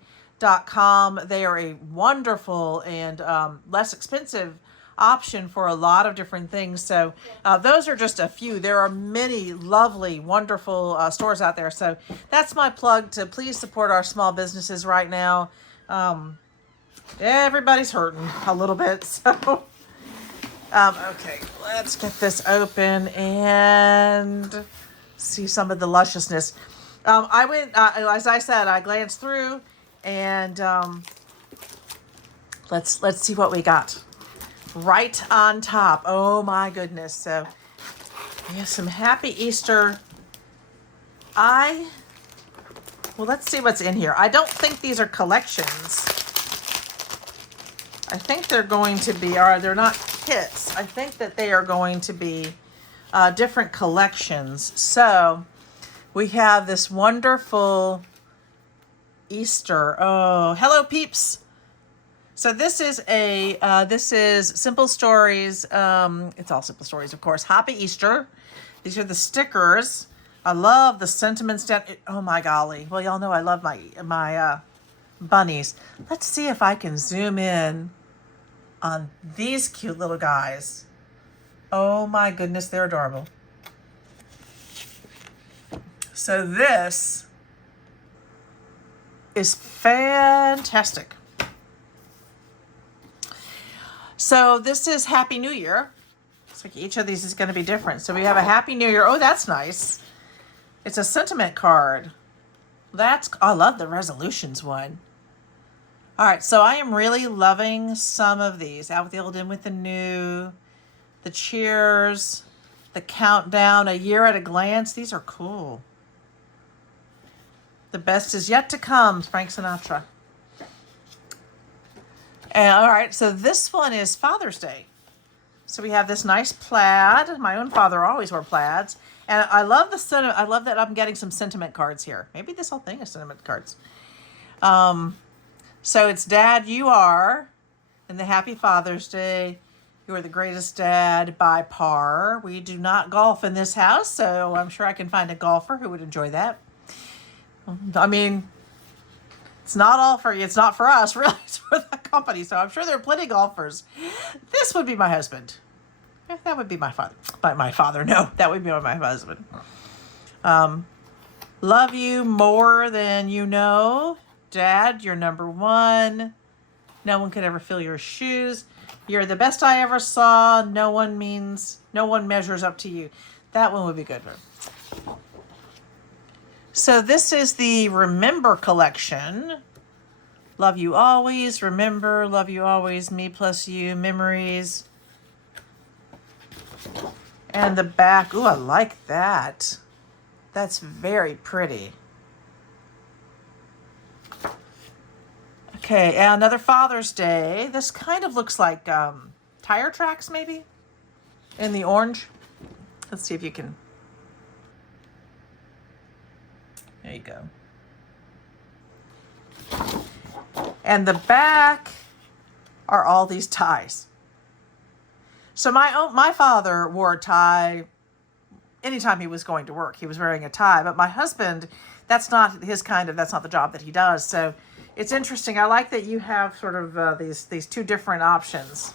They are a wonderful and less expensive option for a lot of different things. So those are just a few. There are many lovely, wonderful stores out there. So that's my plug to please support our small businesses right now. Everybody's hurting a little bit. So, okay, let's get this open and see some of the lusciousness. I went, as I said, I glanced through. And let's see what we got right on top. Oh my goodness. So we have some Happy Easter. Well, let's see what's in here. I don't think these are collections. I think they're going to be, or they're not kits. I think that they are going to be different collections. So we have this wonderful Easter. Oh, hello peeps. So this is Simple Stories. It's all Simple Stories, of course. Happy Easter. These are the stickers. I love the sentiments down. Oh my golly. Well, y'all know I love my bunnies. Let's see if I can zoom in on these cute little guys. Oh my goodness, they're adorable. So this is fantastic. So this is Happy New Year. Looks like each of these is going to be different. So we have a Happy New Year. Oh, that's nice. It's a sentiment card. I love the resolutions one. All right, so I am really loving some of these. Out with the old, in with the new, the cheers, the countdown, a year at a glance. These are cool. The best is yet to come, Frank Sinatra. And all right, so this one is Father's Day. So we have this nice plaid. My own father always wore plaids. And I love I love that I'm getting some sentiment cards here. Maybe this whole thing is sentiment cards. So it's Dad, you are, and the Happy Father's Day. You are the greatest dad by par. We do not golf in this house, so I'm sure I can find a golfer who would enjoy that. I mean, it's not all for you. It's not for us, really. It's for the company. So I'm sure there are plenty of golfers. This would be my husband. That would be my father. But my father, no. That would be my husband. Love you more than you know. Dad, you're number one. No one could ever fill your shoes. You're the best I ever saw. No one measures up to you. That one would be good. So this is the Remember collection. Love you always. Remember. Love you always. Me plus you. Memories. And the back. Ooh, I like that. That's very pretty. Okay, and another Father's Day. This kind of looks like tire tracks, maybe, in the orange. Let's see if you can. There you go. And the back are all these ties. So my father wore a tie anytime he was going to work. He was wearing a tie, but my husband, that's not the job that he does. So it's interesting. I like that you have sort of these two different options.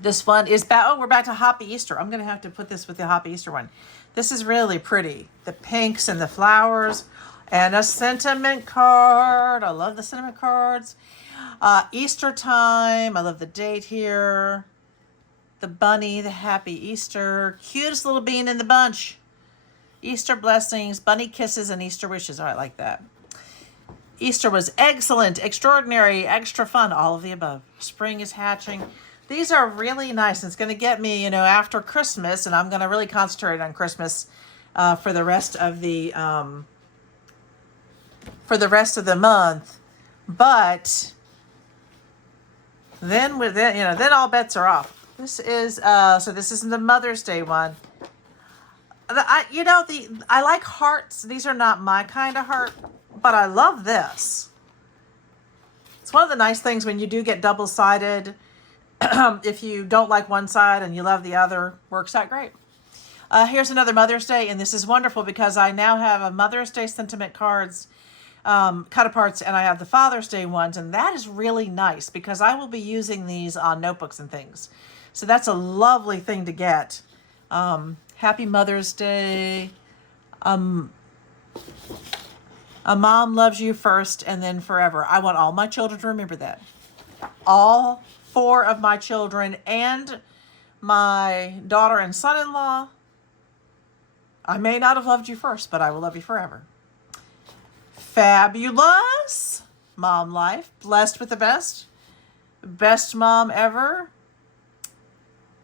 This one is we're back to Happy Easter. I'm going to have to put this with the Happy Easter one. This is really pretty. The pinks and the flowers and a sentiment card. I love the sentiment cards. Easter time. I love the date here. The bunny, the Happy Easter. Cutest little bean in the bunch. Easter blessings, bunny kisses, and Easter wishes. Oh, I like that. Easter was excellent, extraordinary, extra fun, all of the above. Spring is hatching. These are really nice. It's going to get me, after Christmas, and I'm going to really concentrate on Christmas for the rest of the month. But then all bets are off. This is this is the Mother's Day one. I like hearts. These are not my kind of heart, but I love this. It's one of the nice things when you do get double-sided. If you don't like one side and you love the other, works out great. Here's another Mother's Day, and this is wonderful because I now have a Mother's Day sentiment cards, cut-aparts, and I have the Father's Day ones, and that is really nice because I will be using these on notebooks and things. So that's a lovely thing to get. Happy Mother's Day. A mom loves you first and then forever. I want all my children to remember that. All 4 of my children and my daughter and son-in-law. I may not have loved you first, but I will love you forever. Fabulous. Mom life. Blessed with the best. Best mom ever.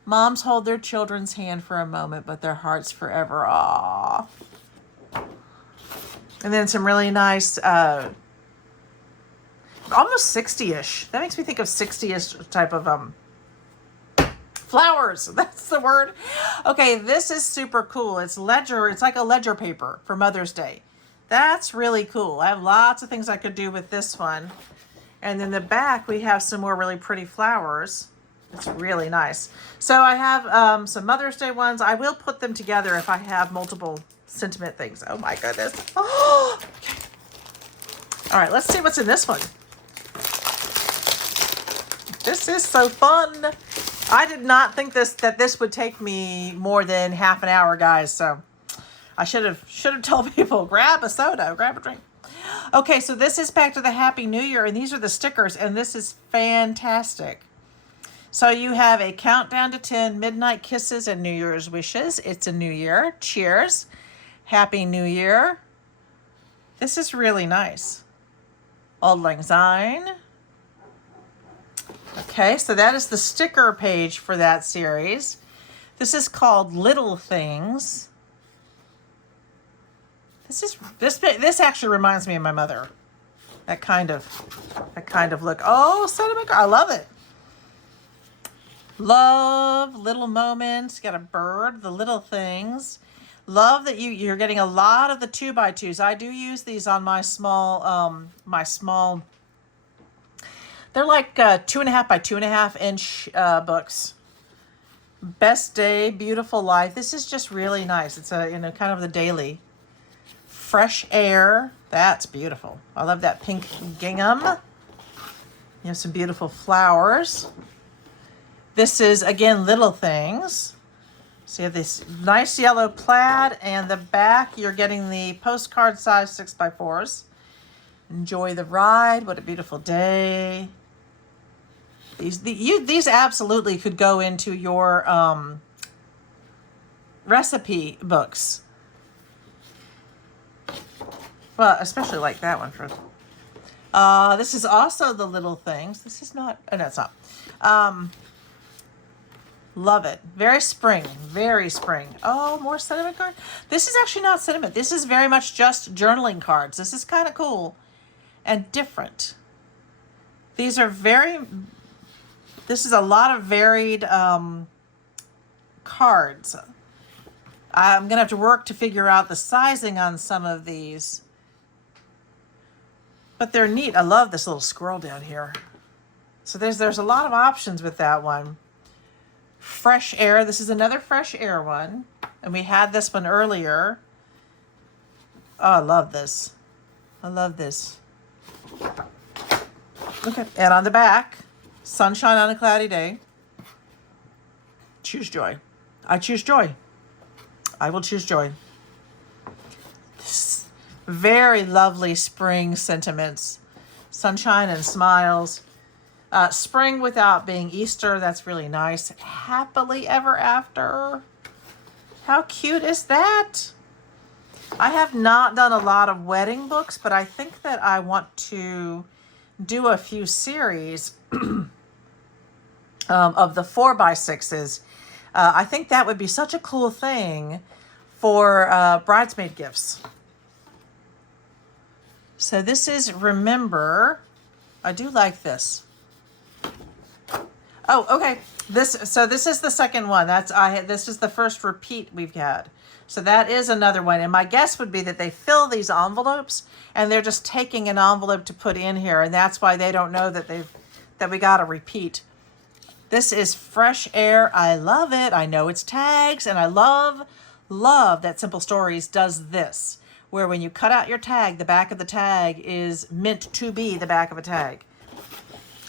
Moms hold their children's hand for a moment, but their hearts forever. Aww. And then some really nice, almost 60-ish. That makes me think of 60-ish type of flowers. That's the word. Okay, this is super cool. It's ledger. It's like a ledger paper for Mother's Day. That's really cool. I have lots of things I could do with this one. And then the back, we have some more really pretty flowers. It's really nice. So I have some Mother's Day ones. I will put them together if I have multiple sentiment things. Oh my goodness. Oh, okay. All right, let's see what's in this one. This is so fun. I did not think that this would take me more than half an hour, guys. So I should have told people, grab a soda, grab a drink. Okay, so this is back to the Happy New Year, and these are the stickers, and this is fantastic. So you have a countdown to 10, midnight kisses, and New Year's wishes. It's a new year. Cheers. Happy New Year. This is really nice. Auld Lang Syne. Okay, so that is the sticker page for that series. This is called Little Things. This actually reminds me of my mother. That kind of look. Oh, sentiment card. I love it. Love little moments. Got a bird, the little things. Love that you're getting a lot of the 2x2s. I do use these on my small. They're like 2.5 by 2.5 inch books. Best Day, Beautiful Life. This is just really nice. It's a kind of the daily. Fresh Air. That's beautiful. I love that pink gingham. You have some beautiful flowers. This is, again, Little Things. So you have this nice yellow plaid, and the back, you're getting the postcard size 6x4s. Enjoy the ride. What a beautiful day. These absolutely could go into your recipe books. Well, especially like that one. This is also the Little Things. This is not, oh no, it's not. Love it. Very spring. Very spring. Oh, more sentiment card. This is actually not sentiment. This is very much just journaling cards. This is kind of cool and different. These are this is a lot of varied cards. I'm going to have to work to figure out the sizing on some of these. But they're neat. I love this little squirrel down here. So there's a lot of options with that one. Fresh Air. This is another Fresh Air one. And we had this one earlier. Oh, I love this. I love this. Okay. And on the back, sunshine on a cloudy day. Choose joy. I choose joy. I will choose joy. Very lovely spring sentiments. Sunshine and smiles. Spring without being Easter. That's really nice. Happily ever after. How cute is that? I have not done a lot of wedding books, but I think that I want to do a few series of the 4x6s. I think that would be such a cool thing for bridesmaid gifts. So this is Remember. I do like this. Oh, okay. This is the second one. This is the first repeat we've had. So that is another one. And my guess would be that they fill these envelopes and they're just taking an envelope to put in here, and that's why they don't know that we got a repeat. This is Fresh Air. I love it. I know it's tags, and I love that Simple Stories does this, where when you cut out your tag, the back of the tag is meant to be the back of a tag.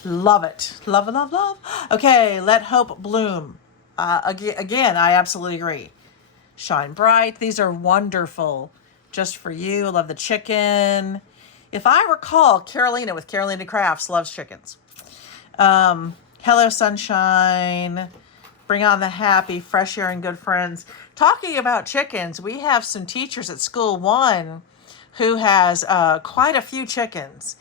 Love it. Love it, love, love. Okay, Let Hope Bloom. Again, I absolutely agree. Shine Bright. These are wonderful. Just for You. Love the chicken. If I recall, Carolina with Carolina Crafts loves chickens. Hello Sunshine. Bring on the Happy. Fresh Air and Good Friends. Talking about chickens, we have some teachers at School 1 who has quite a few chickens.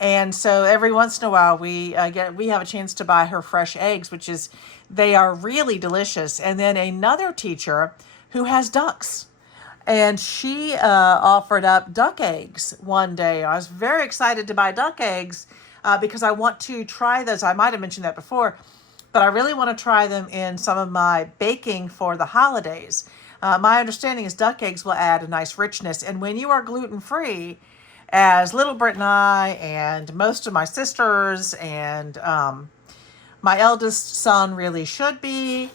And so every once in a while we have a chance to buy her fresh eggs, they are really delicious. And then another teacher who has ducks, and she offered up duck eggs one day. I was very excited to buy duck eggs because I want to try those. I might have mentioned that before, but I really want to try them in some of my baking for the holidays. My understanding is duck eggs will add a nice richness. And when you are gluten-free, as Little Brit and I and most of my sisters and my eldest son really should be,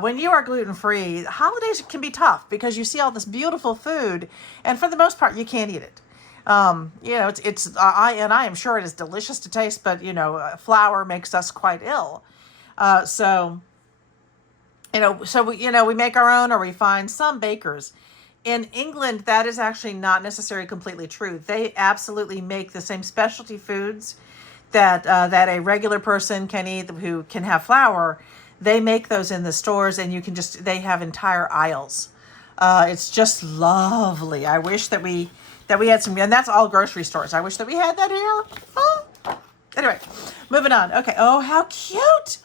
when you are gluten-free, holidays can be tough because you see all this beautiful food, and for the most part, you can't eat it. I am sure it is delicious to taste, but flour makes us quite ill. So we make our own, or we find some bakers. In England, that is actually not necessarily completely true. They absolutely make the same specialty foods that a regular person can eat who can have flour. They make those in the stores, and they have entire aisles. It's just lovely. I wish that we had some, and that's all grocery stores. I wish that we had that here. Oh. Anyway, moving on. Okay. Oh, how cute.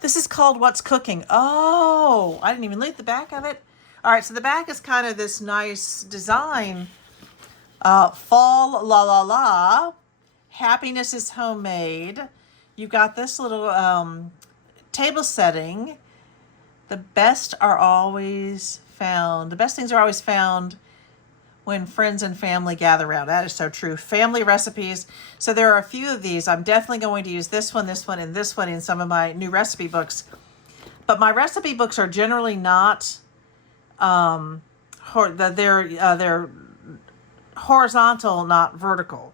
This is called What's Cooking. Oh, I didn't even look at the back of it. All right, so the back is kind of this nice design. Fall la la la. Happiness is homemade. You've got this little table setting, the best things are always found when friends and family gather around. That is so true. Family recipes. So there are a few of these. I'm definitely going to use this one, and this one in some of my new recipe books. But my recipe books are generally not, they're horizontal, not vertical.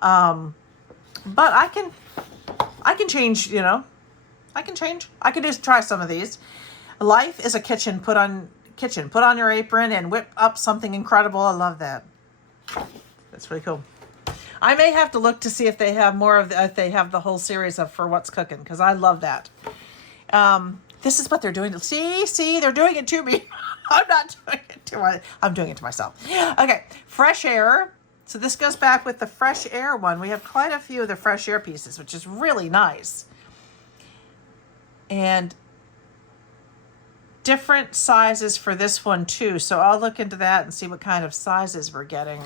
But I can change, I can change. I could just try some of these. Life is a kitchen. Put on your apron and whip up something incredible. I love that. That's really cool. I may have to look to see if they have if they have the whole series of For What's Cooking, because I love that. This is what they're doing. See, they're doing it to me. I'm not doing it I'm doing it to myself. Okay, fresh air. So this goes back with the fresh air one. We have quite a few of the fresh air pieces, which is really nice. And different sizes for this one too. So I'll look into that and see what kind of sizes we're getting.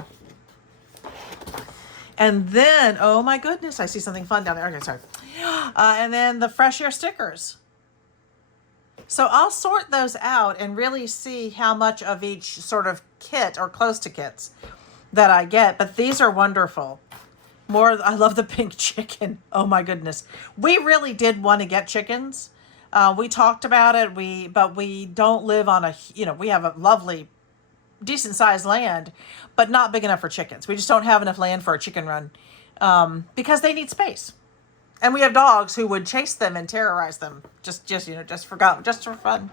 And then, oh my goodness, I see something fun down there. Okay, sorry. And then the fresh air stickers. So I'll sort those out and really see how much of each sort of kit or close to kits that I get. But these are wonderful. I love the pink chicken. Oh my goodness. We really did want to get chickens. We talked about it. But we don't live on we have a lovely, decent sized land, but not big enough for chickens. We just don't have enough land for a chicken run, because they need space. And we have dogs who would chase them and terrorize them just for fun.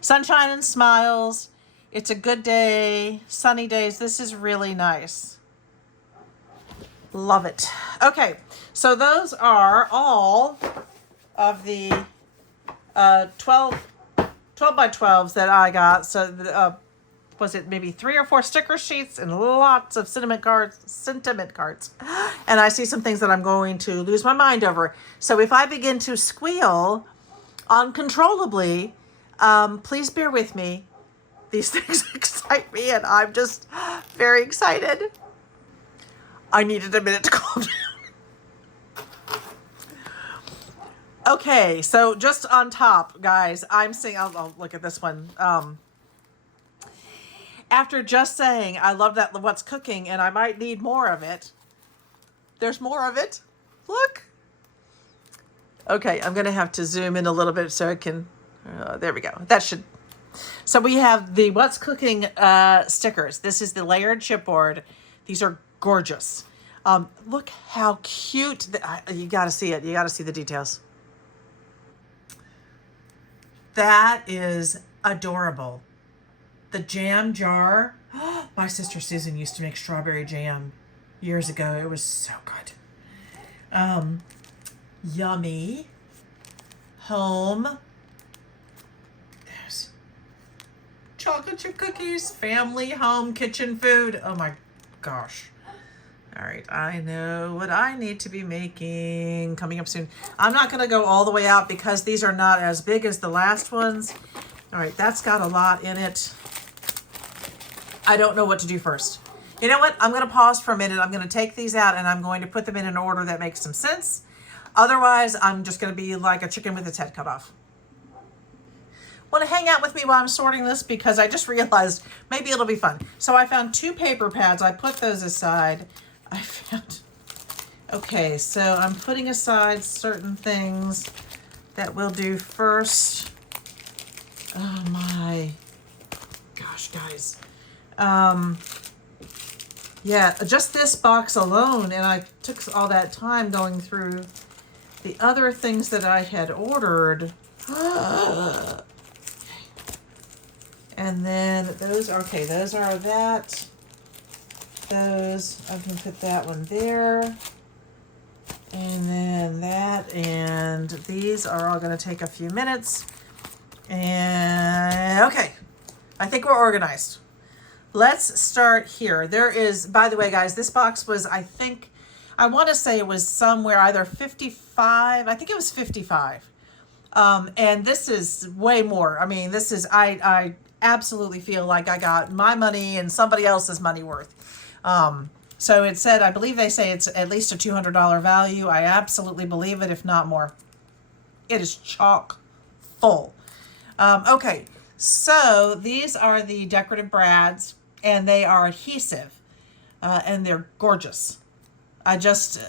Sunshine and smiles. It's a good day. Sunny days. This is really nice. Love it. Okay, so those are all of the 12 by 12s that I got. So was it maybe 3 or 4 sticker sheets and lots of sentiment cards. And I see some things that I'm going to lose my mind over. So if I begin to squeal uncontrollably, please bear with me. These things excite me, and I'm just very excited. I needed a minute to calm down. Okay, so just on top, guys, I'm seeing, I'll look at this one. After just saying, I love that What's Cooking, and I might need more of it. There's more of it. Look. Okay, I'm going to have to zoom in a little bit so I can, there we go. So we have the What's Cooking stickers. This is the layered chipboard. These are gorgeous. Look how cute. You got to see it. You got to see the details. That is adorable. The jam jar. My sister Susan used to make strawberry jam years ago. It was so good. Yummy. Home. There's chocolate chip cookies. Family, home, kitchen food. Oh my gosh. All right, I know what I need to be making coming up soon. I'm not going to go all the way out because these are not as big as the last ones. All right, that's got a lot in it. I don't know what to do first. You know what? I'm going to pause for a minute. I'm going to take these out and I'm going to put them in an order that makes some sense. Otherwise, I'm just going to be like a chicken with its head cut off. Want to hang out with me while I'm sorting this because I just realized maybe it'll be fun. So I found 2 paper pads. I put those aside. Okay, so I'm putting aside certain things that we'll do first. Oh my gosh, guys. Yeah, just this box alone, and I took all that time going through the other things that I had ordered. And then those are that. Those, I can put that one there. And then that, and these are all going to take a few minutes. And okay, I think we're organized. Let's start here. There is, by the way, guys, this box was, I want to say it was somewhere either 55. I think it was 55. And this is way more. I mean, this is, I absolutely feel like I got my money and somebody else's money worth. So it said, I believe they say it's at least a $200 value. I absolutely believe it, if not more. It is chock full. Okay, so these are the decorative brads, and they are adhesive, and they're gorgeous. I just,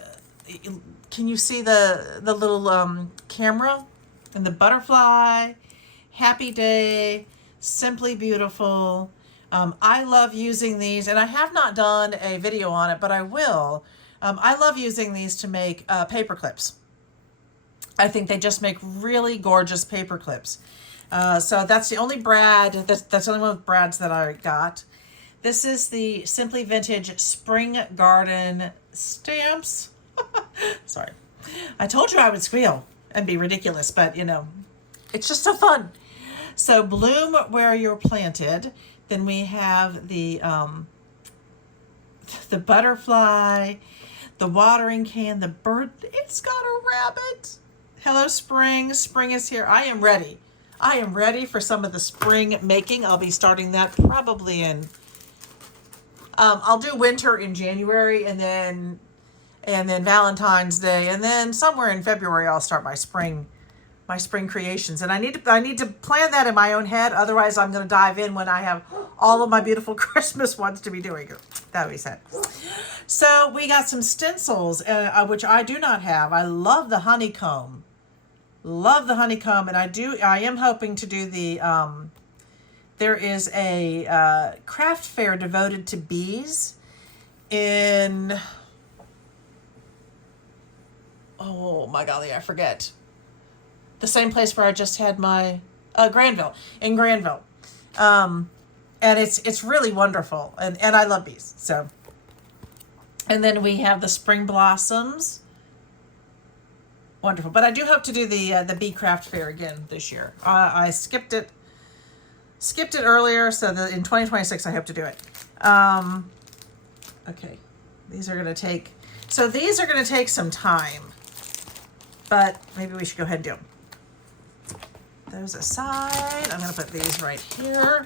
can you see the little camera and the butterfly? Happy Day, Simply Beautiful. I love using these, and I have not done a video on it, but I will. I love using these to make paper clips. I think they just make really gorgeous paper clips. So that's the only brad, that's the only one with brads that I got. This is the Simply Vintage Spring Garden stamps. Sorry. I told you I would squeal and be ridiculous, but you know, it's just so fun. So bloom where you're planted. Then we have the butterfly, the watering can, the bird. It's got a rabbit. Hello, spring. Spring is here. I am ready. I am ready for some of the spring making. I'll be starting that probably in, I'll do winter in January, and then Valentine's Day, and then somewhere in February I'll start my spring creations. And I need to plan that in my own head. Otherwise, I'm going to dive in when I have all of my beautiful Christmas ones to be doing. That would be sad. So we got some stencils, which I do not have. I love the honeycomb. Love the honeycomb, and I am hoping to do the, there is a craft fair devoted to bees in, oh my golly, I forget. The same place where I just had my Granville. And it's really wonderful, and I love bees. So, and then we have the spring blossoms. Wonderful. But I do hope to do the bee craft fair again this year. I skipped it earlier, so in 2026 I hope to do it. Okay, these are going to take some time, but maybe we should go ahead and do them. Those aside, I'm going to put these right here.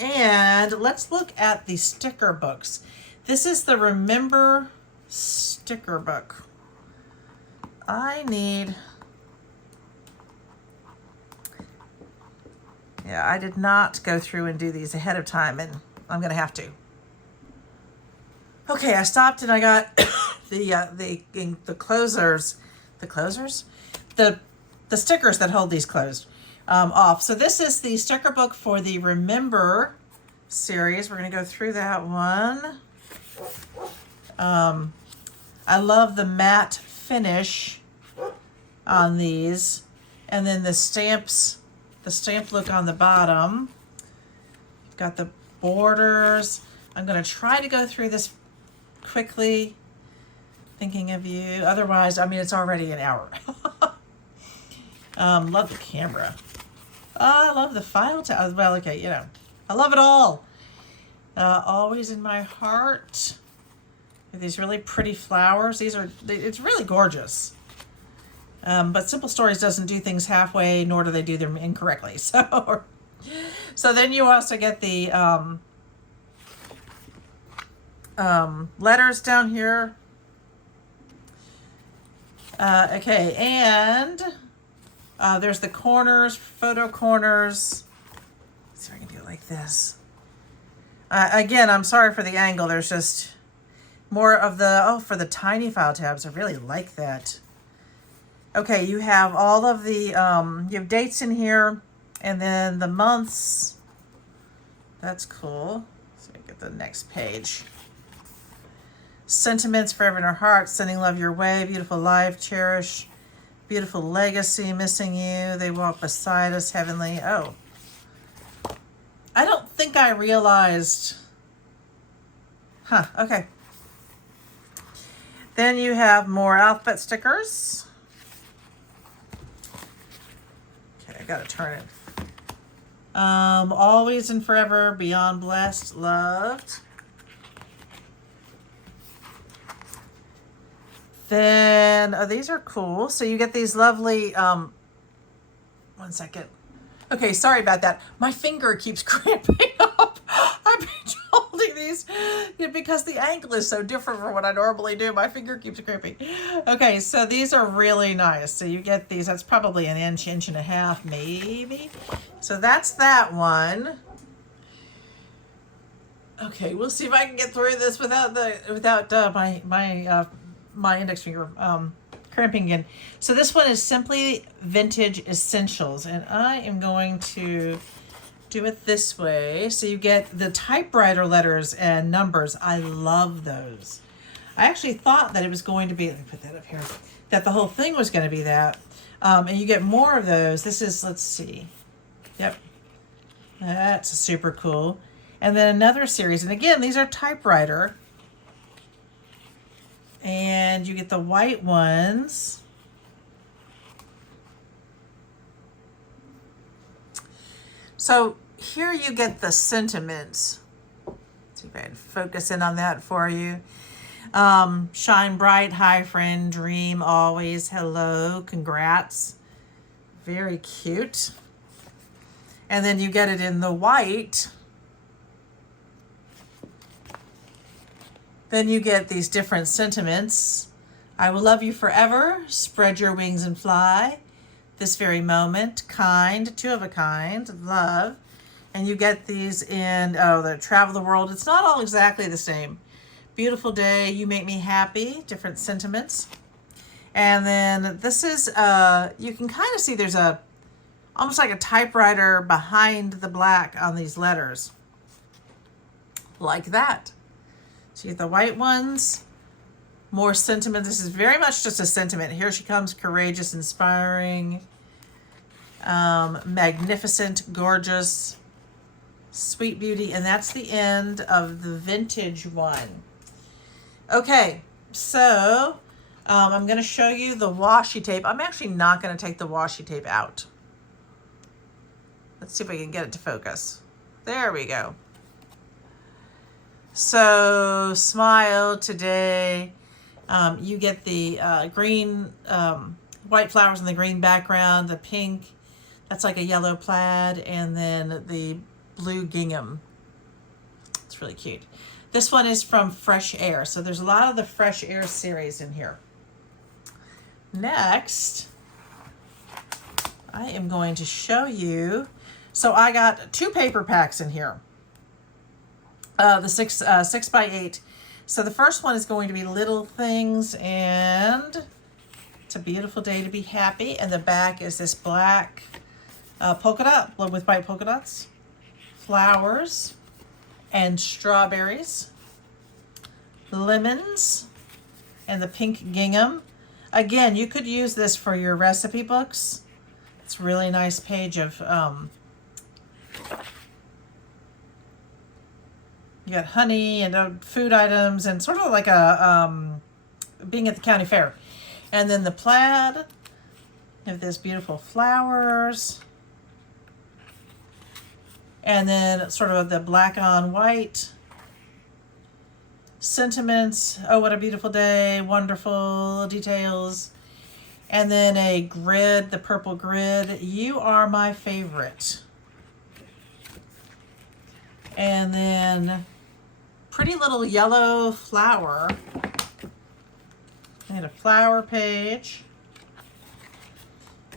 And let's look at the sticker books. This is the Remember sticker book. I did not go through and do these ahead of time, and I'm going to have to. Okay, I stopped and I got the closers. The stickers that hold these closed off. So this is the sticker book for the Remember series. We're going to go through that one. I love the matte finish on these. And then the stamp look on the bottom. You've got the borders. I'm going to try to go through this quickly, thinking of you. Otherwise, I mean, it's already an hour. Love the camera. I love the file tab. Well, okay, you know, I love it all. Always in my heart. These really pretty flowers. It's really gorgeous. But Simple Stories doesn't do things halfway, nor do they do them incorrectly. So then you also get the letters down here. Okay, and there's the corners, photo corners. Let's see if I can do it like this. Again, I'm sorry for the angle. There's just more of for the tiny file tabs. I really like that. Okay, you have all of the, you have dates in here, and then the months. That's cool. So we get the next page. Sentiments, forever in our hearts, sending love your way, beautiful life, cherish, beautiful legacy, missing you, they walk beside us, heavenly. Oh, I don't think I realized. Okay. Then you have more alphabet stickers. Okay, I gotta turn it. Always and forever, beyond blessed, loved. Then, these are cool. So you get these lovely, 1 second. Okay, sorry about that. My finger keeps cramping up. I've been holding these these because the angle is so different from what I normally do. My finger keeps crimping. Okay, so these are really nice. So you get these, that's probably an inch, inch and a half, maybe. So that's that one. Okay, we'll see if I can get through this without my index finger crimping again. So this one is Simply Vintage Essentials, and I am going to do it this way. So you get the typewriter letters and numbers. I love those. I actually thought that it was going to be, let me put that up here, that the whole thing was going to be that. And you get more of those. This is, let's see. Yep. That's super cool. And then another series. And again, these are typewriter. And you get the white ones. So here you get the sentiments. Let's see if I can focus in on that for you. Shine bright, hi friend, dream always, hello, congrats. Very cute. And then you get it in the white. Then you get these different sentiments. I will love you forever. Spread your wings and fly. This very moment. Kind. Two of a kind. Love. And you get these in, the travel the world. It's not all exactly the same. Beautiful day. You make me happy. Different sentiments. And then this is, you can kind of see there's almost like a typewriter behind the black on these letters. Like that. So you get the white ones, more sentiment. This is very much just a sentiment. Here she comes, courageous, inspiring, magnificent, gorgeous, sweet beauty. And that's the end of the vintage one. Okay, so I'm going to show you the washi tape. I'm actually not going to take the washi tape out. Let's see if we can get it to focus. There we go. So smile today. You get the green, white flowers in the green background, the pink, that's like a yellow plaid, and then the blue gingham. It's really cute. This one is from Fresh Air. So there's a lot of the Fresh Air series in here. Next, I am going to show you. So I got 2 paper packs in here. The 6x8. So the first one is going to be Little Things, and it's a beautiful day to be happy. And the back is this black polka dot with white polka dots, flowers, and strawberries, lemons, and the pink gingham. Again, you could use this for your recipe books. It's a really nice page of you got honey and food items and sort of like a being at the county fair. And then the plaid, you have this beautiful flowers. And then sort of the black on white. Sentiments, oh what a beautiful day, wonderful details. And then a grid, the purple grid, you are my favorite. And then pretty little yellow flower. And a flower page.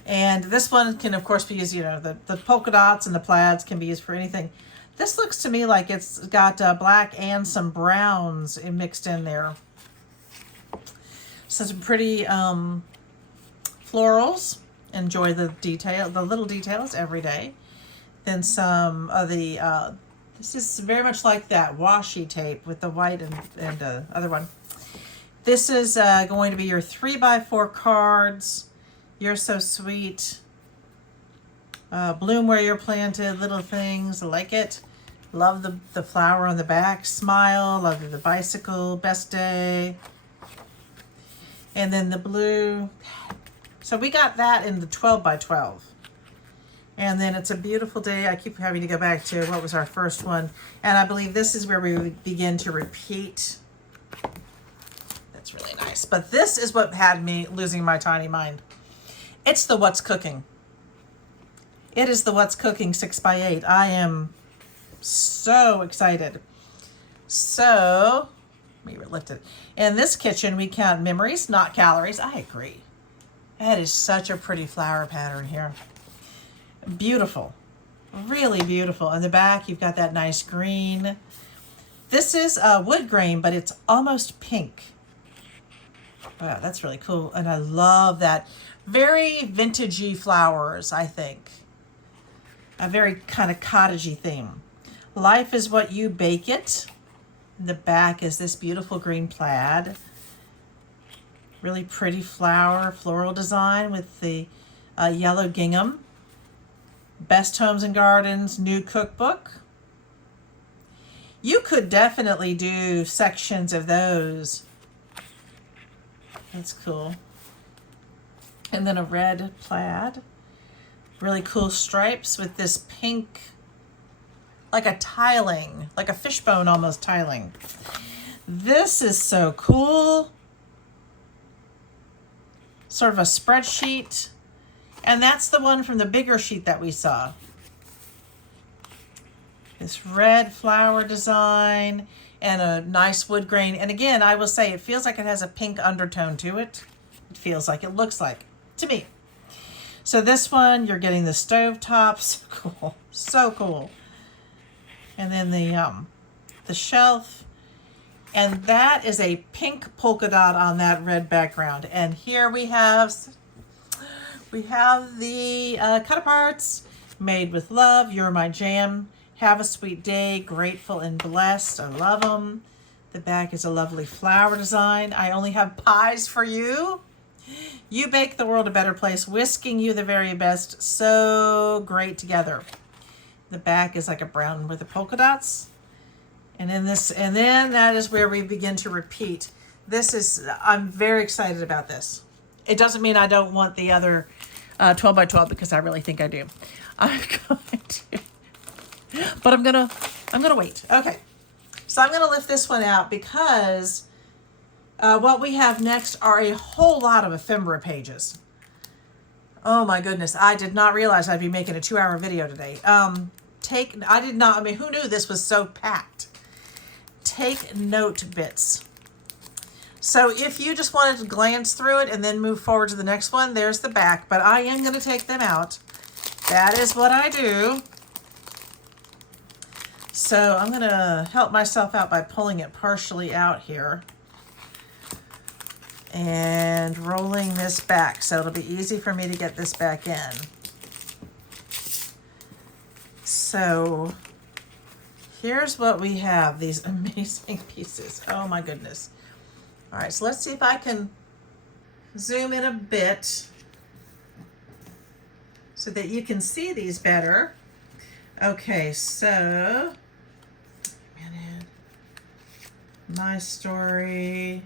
And this one can, of course, be used, the polka dots and the plaids can be used for anything. This looks to me like it's got black and some browns mixed in there. So some pretty florals. Enjoy the little details every day. Then some of the this is very much like that washi tape with the white and other one. This is going to be your 3x4 cards. You're so sweet. Bloom where you're planted. Little things. Like it. Love the flower on the back. Smile. Love the bicycle. Best day. And then the blue. So we got that in the 12x12. And then it's a beautiful day. I keep having to go back to what was our first one. And I believe this is where we begin to repeat. That's really nice. But this is what had me losing my tiny mind. It's the What's Cooking. It is the What's Cooking 6x8. I am so excited. So, let me lift it. In this kitchen, we count memories, not calories. I agree. That is such a pretty flower pattern here. Beautiful. Really beautiful. On the back, you've got that nice green. This is wood grain, but it's almost pink. Wow, that's really cool. And I love that. Very vintagey flowers, I think. A very kind of cottagey theme. Life is what you bake it. In the back is this beautiful green plaid. Really pretty floral design with the yellow gingham. Best Homes and Gardens new cookbook. You could definitely do sections of those. That's cool. And then a red plaid. Really cool stripes with this pink, like a tiling, like a fishbone almost tiling. This is so cool. Sort of a spreadsheet. And that's the one from the bigger sheet that we saw. This red flower design and a nice wood grain. And again, I will say it feels like it has a pink undertone to it. It feels like, it looks like, to me. So this one, you're getting the stove top. So cool. So cool. And then the shelf. And that is a pink polka dot on that red background. And here we have the cut aparts. Made with love, you're my jam. Have a sweet day, grateful and blessed. I love them. The back is a lovely flower design. I only have pies for you. You bake the world a better place, whisking you the very best. So great together. The back is like a brown with the polka dots. And then that is where we begin to repeat. I'm very excited about this. It doesn't mean I don't want the other 12 by 12 because I really think I do. But I'm gonna wait. Okay, so I'm gonna lift this one out because what we have next are a whole lot of ephemera pages. Oh my goodness, I did not realize I'd be making a 2-hour video today. Who knew this was so packed? Take note bits. So if you just wanted to glance through it and then move forward to the next one, there's the back, but I am going to take them out. That is what I do. So I'm going to help myself out by pulling it partially out here and rolling this back. So it'll be easy for me to get this back in. So here's what we have, these amazing pieces. Oh my goodness. All right, so let's see if I can zoom in a bit so that you can see these better. Okay, so my story,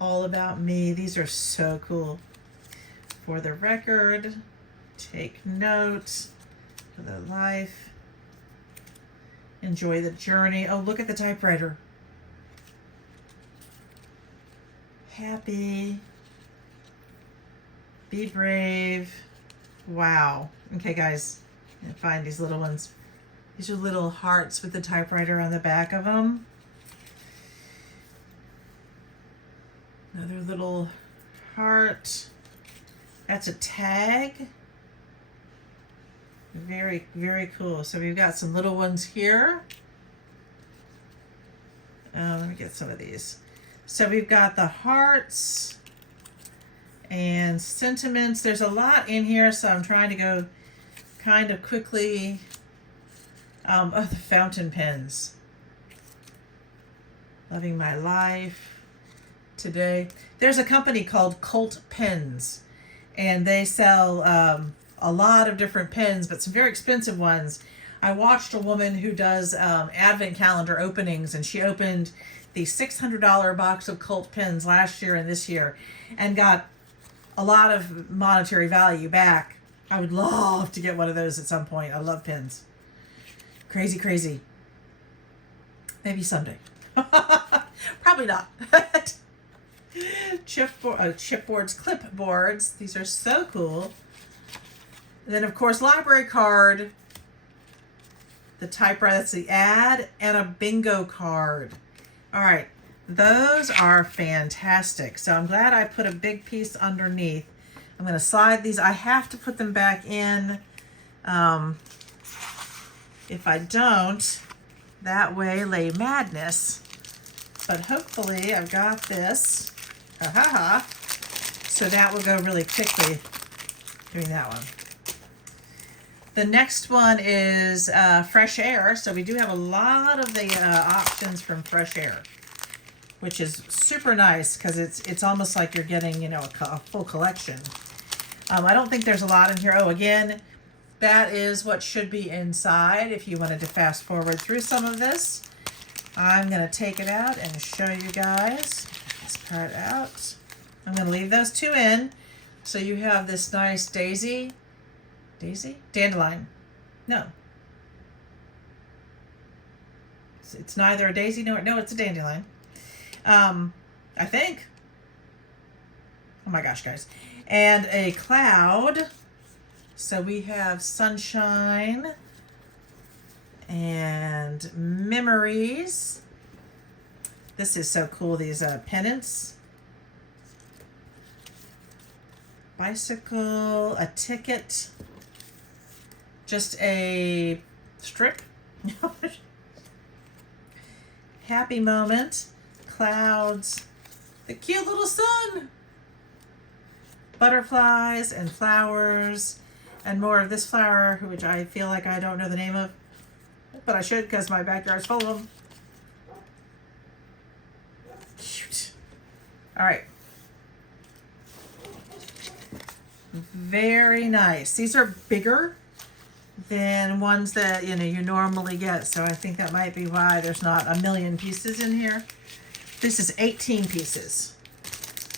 all about me. These are so cool. For the record, take note, for the life, enjoy the journey. Oh, look at the typewriter. Happy, be brave. Wow. Okay, guys, I'm gonna find these little ones. These are little hearts with the typewriter on the back of them. Another little heart. That's a tag. Very, very cool. So we've got some little ones here. Let me get some of these. So we've got the hearts and sentiments. There's a lot in here, so I'm trying to go kind of quickly. Oh, the fountain pens. Loving my life today. There's a company called Cult Pens, and they sell a lot of different pens, but some very expensive ones. I watched a woman who does advent calendar openings, and she opened the $600 box of Cult pens last year and this year and got a lot of monetary value back. I would love to get one of those at some point. I love pens. Crazy, crazy. Maybe someday. Probably not. Chipboards, clipboards. These are so cool. And then, of course, library card. the typewriter, that's the ad, and a bingo card. All right, those are fantastic. So I'm glad I put a big piece underneath. I'm gonna slide these. I have to put them back in. If I don't, that way lay madness. But hopefully I've got this. Ha ha ha. So that will go really quickly doing that one. The next one is Fresh Air. So we do have a lot of the options from Fresh Air, which is super nice because it's almost like you're getting, you know, a full collection. I don't think there's a lot in here. Oh, again, that is what should be inside if you wanted to fast forward through some of this. I'm going to take it out and show you guys. Get this part out. I'm going to leave those two in. So you have this nice daisy? Dandelion. No. It's neither a daisy nor, no, it's a dandelion. I think. Oh my gosh, guys. And a cloud. So we have sunshine and memories. This is so cool, these pennants. Bicycle, a ticket, just a strip. Happy moment, clouds, the cute little sun, butterflies and flowers, and more of this flower, which I feel like I don't know the name of, but I should because my backyard's full of them. Cute. All right. Very nice. These are bigger than ones that, you know, you normally get. So I think that might be why there's not a million pieces in here. This is 18 pieces,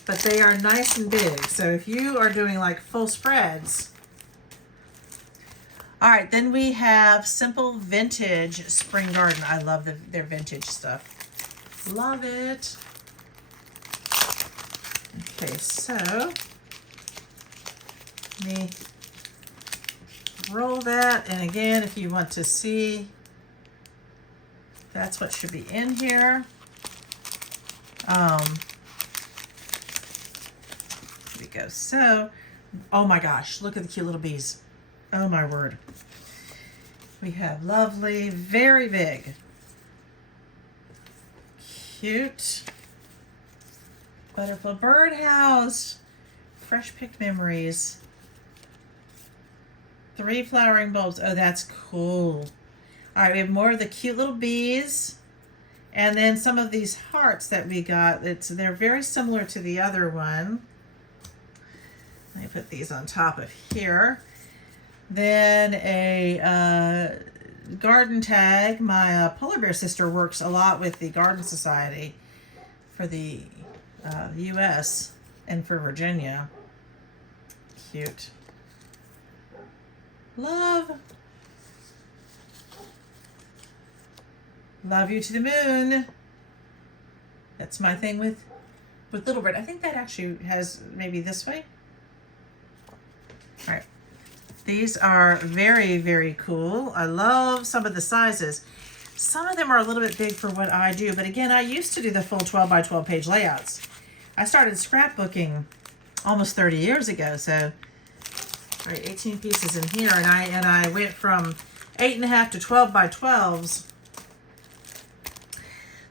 but they are nice and big. So if you are doing like full spreads. All right, then we have Simple Vintage Spring Garden. I love their vintage stuff. Love it. Okay, so let me roll that, and again, if you want to see, that's what should be in here. Here we go. So, oh my gosh, look at the cute little bees. Oh my word. We have lovely, very big, cute butterfly birdhouse, fresh picked memories. 3 flowering bulbs. Oh, that's cool. All right, we have more of the cute little bees. And then some of these hearts that we got. They're very similar to the other one. Let me put these on top of here. Then a garden tag. My polar bear sister works a lot with the Garden Society for the U.S. and for Virginia. Cute. Love. Love you to the moon. That's my thing with Little Bird. I think that actually has maybe this way. All right. These are very, very cool. I love some of the sizes. Some of them are a little bit big for what I do, but again, I used to do the full 12 by 12 page layouts. I started scrapbooking almost 30 years ago, so all right, 18 pieces in here, and I went from 8.5 to 12 by 12s.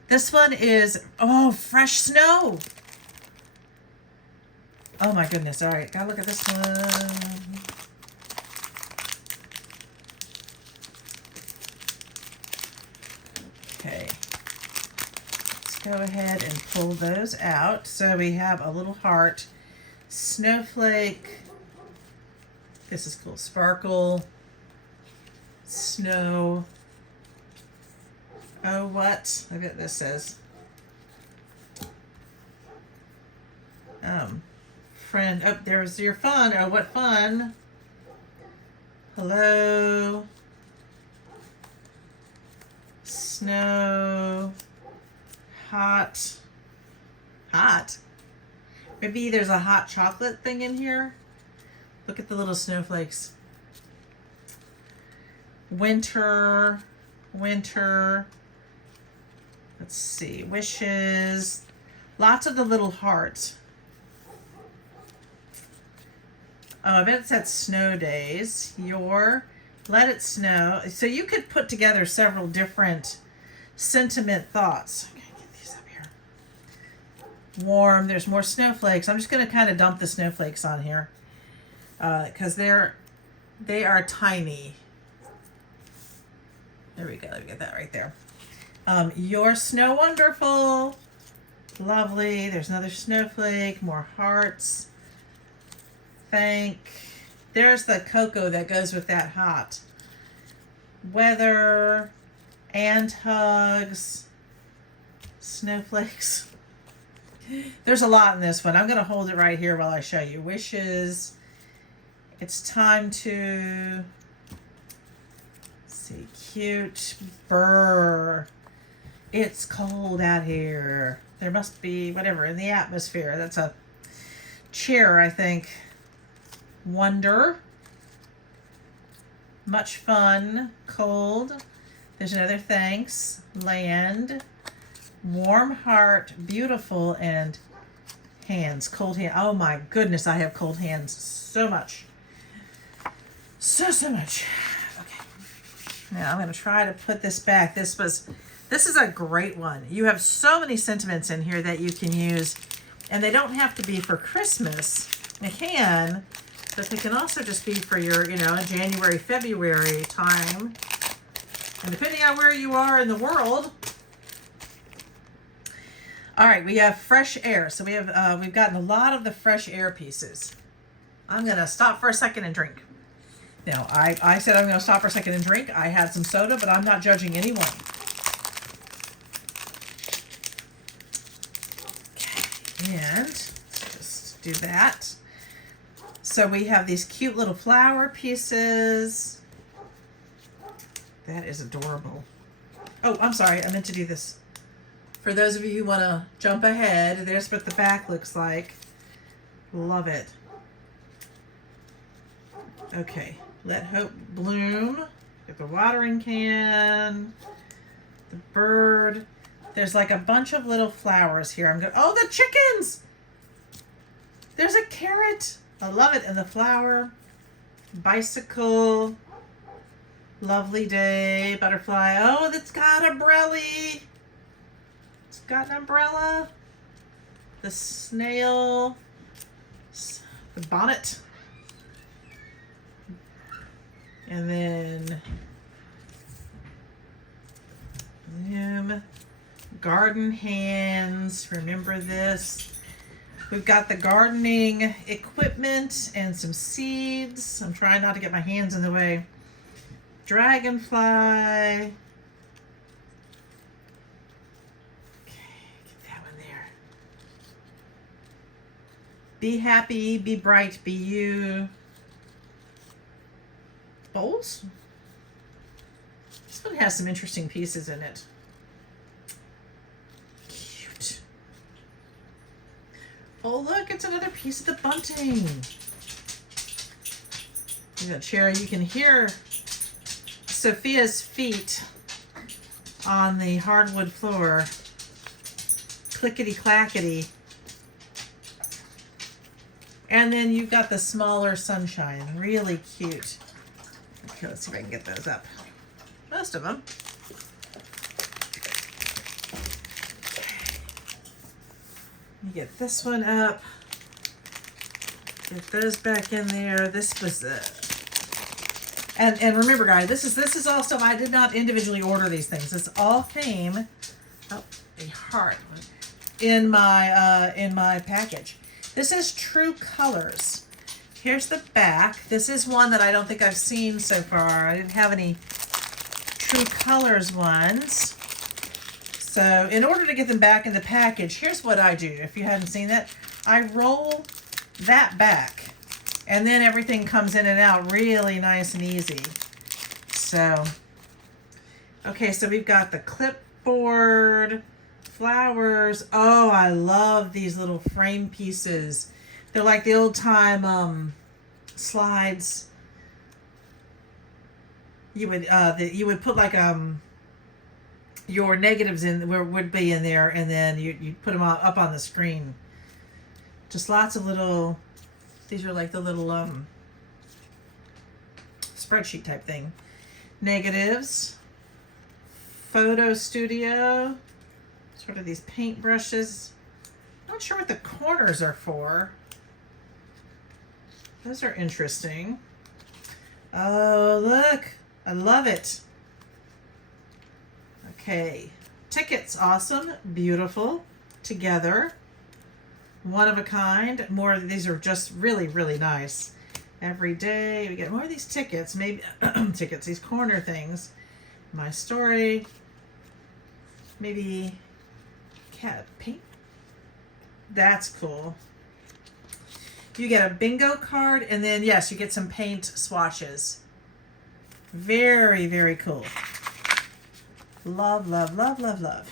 This one is, oh, fresh snow. Oh my goodness. All right, gotta look at this one. Okay. Let's go ahead and pull those out. So we have a little heart, snowflake. This is cool. Sparkle, snow. Oh, what? Look at this says. Friend. Oh, there's your fun. Oh, what fun. Hello. Snow. Hot. Hot? Maybe there's a hot chocolate thing in here. Look at the little snowflakes. Winter. winter. Let's see, wishes. Lots of the little hearts. Oh, I bet it said snow days. Your let it snow. So you could put together several different sentiment thoughts. Okay, get these up here. Warm. There's more snowflakes. I'm just going to kind of dump the snowflakes on here because they are tiny. There we go. Let me get that right there. Your snow wonderful. Lovely. There's another snowflake. More hearts. There's the cocoa that goes with that hot. Weather. And hugs. Snowflakes. There's a lot in this one. I'm going to hold it right here while I show you. Wishes. It's time to... see. Cute. Brr. It's cold out here. There must be whatever in the atmosphere. That's a cheer, I think. Wonder. Much fun. Cold. There's another thanks. Land. Warm heart. Beautiful. And hands. Cold hand. Oh my goodness, I have cold hands so much. So much. Okay. Now I'm going to try to put this back. This is a great one. You have so many sentiments in here that you can use. And they don't have to be for Christmas. They can, but they can also just be for your, January, February time. And depending on where you are in the world. All right, we have fresh air. So we've gotten a lot of the fresh air pieces. I'm going to stop for a second and drink. Now, I said I'm going to stop for a second and drink. I had some soda, but I'm not judging anyone. Okay, and just do that. So we have these cute little flower pieces. That is adorable. Oh, I'm sorry. I meant to do this. For those of you who want to jump ahead, there's what the back looks like. Love it. Okay. Let hope bloom. Get the watering can. The bird. There's like a bunch of little flowers here. Oh, the chickens! There's a carrot. I love it. And the flower. Bicycle. Lovely day. Butterfly. Oh, that's got a umbrella. It's got an umbrella. The snail. The bonnet. And then garden hands. Remember this. We've got the gardening equipment and some seeds. I'm trying not to get my hands in the way. Dragonfly. Okay, get that one there. Be happy, be bright, be you. Bowls. This one has some interesting pieces in it. Cute. Oh, look, it's another piece of the bunting. You got chair. You can hear Sophia's feet on the hardwood floor. Clickety clackety. And then you've got the smaller sunshine. Really cute. Okay, let's see if I can get those up. Most of them. Let me get this one up. Get those back in there. This was and remember, guys, this is all stuff I did not individually order these things. This all came a heart in my package. This is True Colors. Here's the back. This is one that I don't think I've seen so far. I didn't have any True Colors ones. So in order to get them back in the package, here's what I do. If you hadn't seen that, I roll that back. And then everything comes in and out really nice and easy. So, okay, so we've got the clipboard, flowers. Oh, I love these little frame pieces. They're like the old time slides. You would put like your negatives in where would be in there, and then you put them all up on the screen. Just lots of little, these are like the little spreadsheet type thing. Negatives, photo studio, sort of these paint brushes. Not sure what the corners are for. Those are interesting. Oh, look, I love it. Okay, tickets, awesome, beautiful, together, one of a kind. More of these are just really, really nice. Every day we get more of these tickets, maybe tickets, these corner things. My story, maybe cat paint. That's cool. You get a bingo card, and then yes, you get some paint swatches. Very, very cool. Love, love, love, love, love.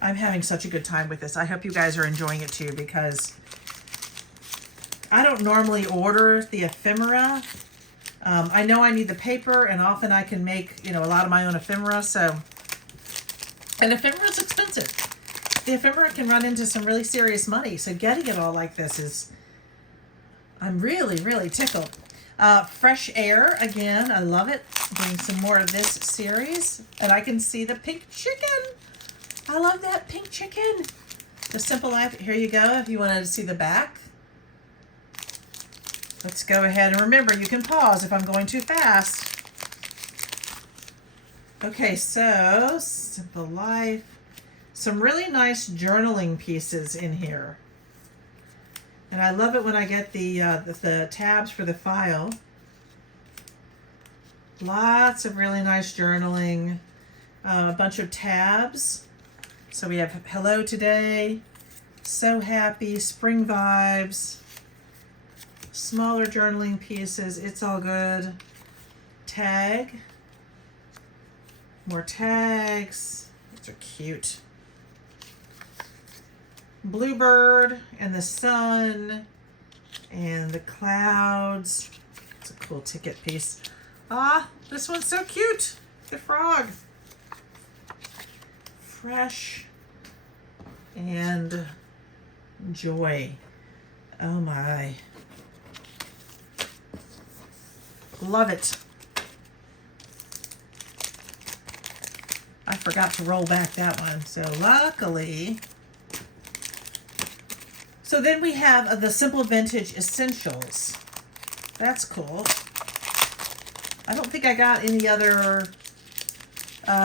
I'm having such a good time with this. I hope you guys are enjoying it too, because I don't normally order the ephemera. I know I need the paper, and often I can make, a lot of my own ephemera. So, and ephemera is expensive. The ephemera can run into some really serious money. So getting it all like this is, I'm really, really tickled. Fresh Air, again, I love it. Doing some more of this series. And I can see the pink chicken. I love that pink chicken. The Simple Life, here you go, if you wanted to see the back. Let's go ahead, and remember, you can pause if I'm going too fast. Okay, so, Simple Life. Some really nice journaling pieces in here. And I love it when I get the tabs for the file. Lots of really nice journaling. A bunch of tabs. So we have Hello Today, So Happy, Spring Vibes, smaller journaling pieces, It's All Good, Tag, more tags. Those are cute. Bluebird and the sun and the clouds. It's a cool ticket piece. Ah, this one's so cute. The frog. Fresh and joy. Oh my. Love it. I forgot to roll back that one. So luckily. So then we have the Simple Vintage Essentials. That's cool. I don't think I got any other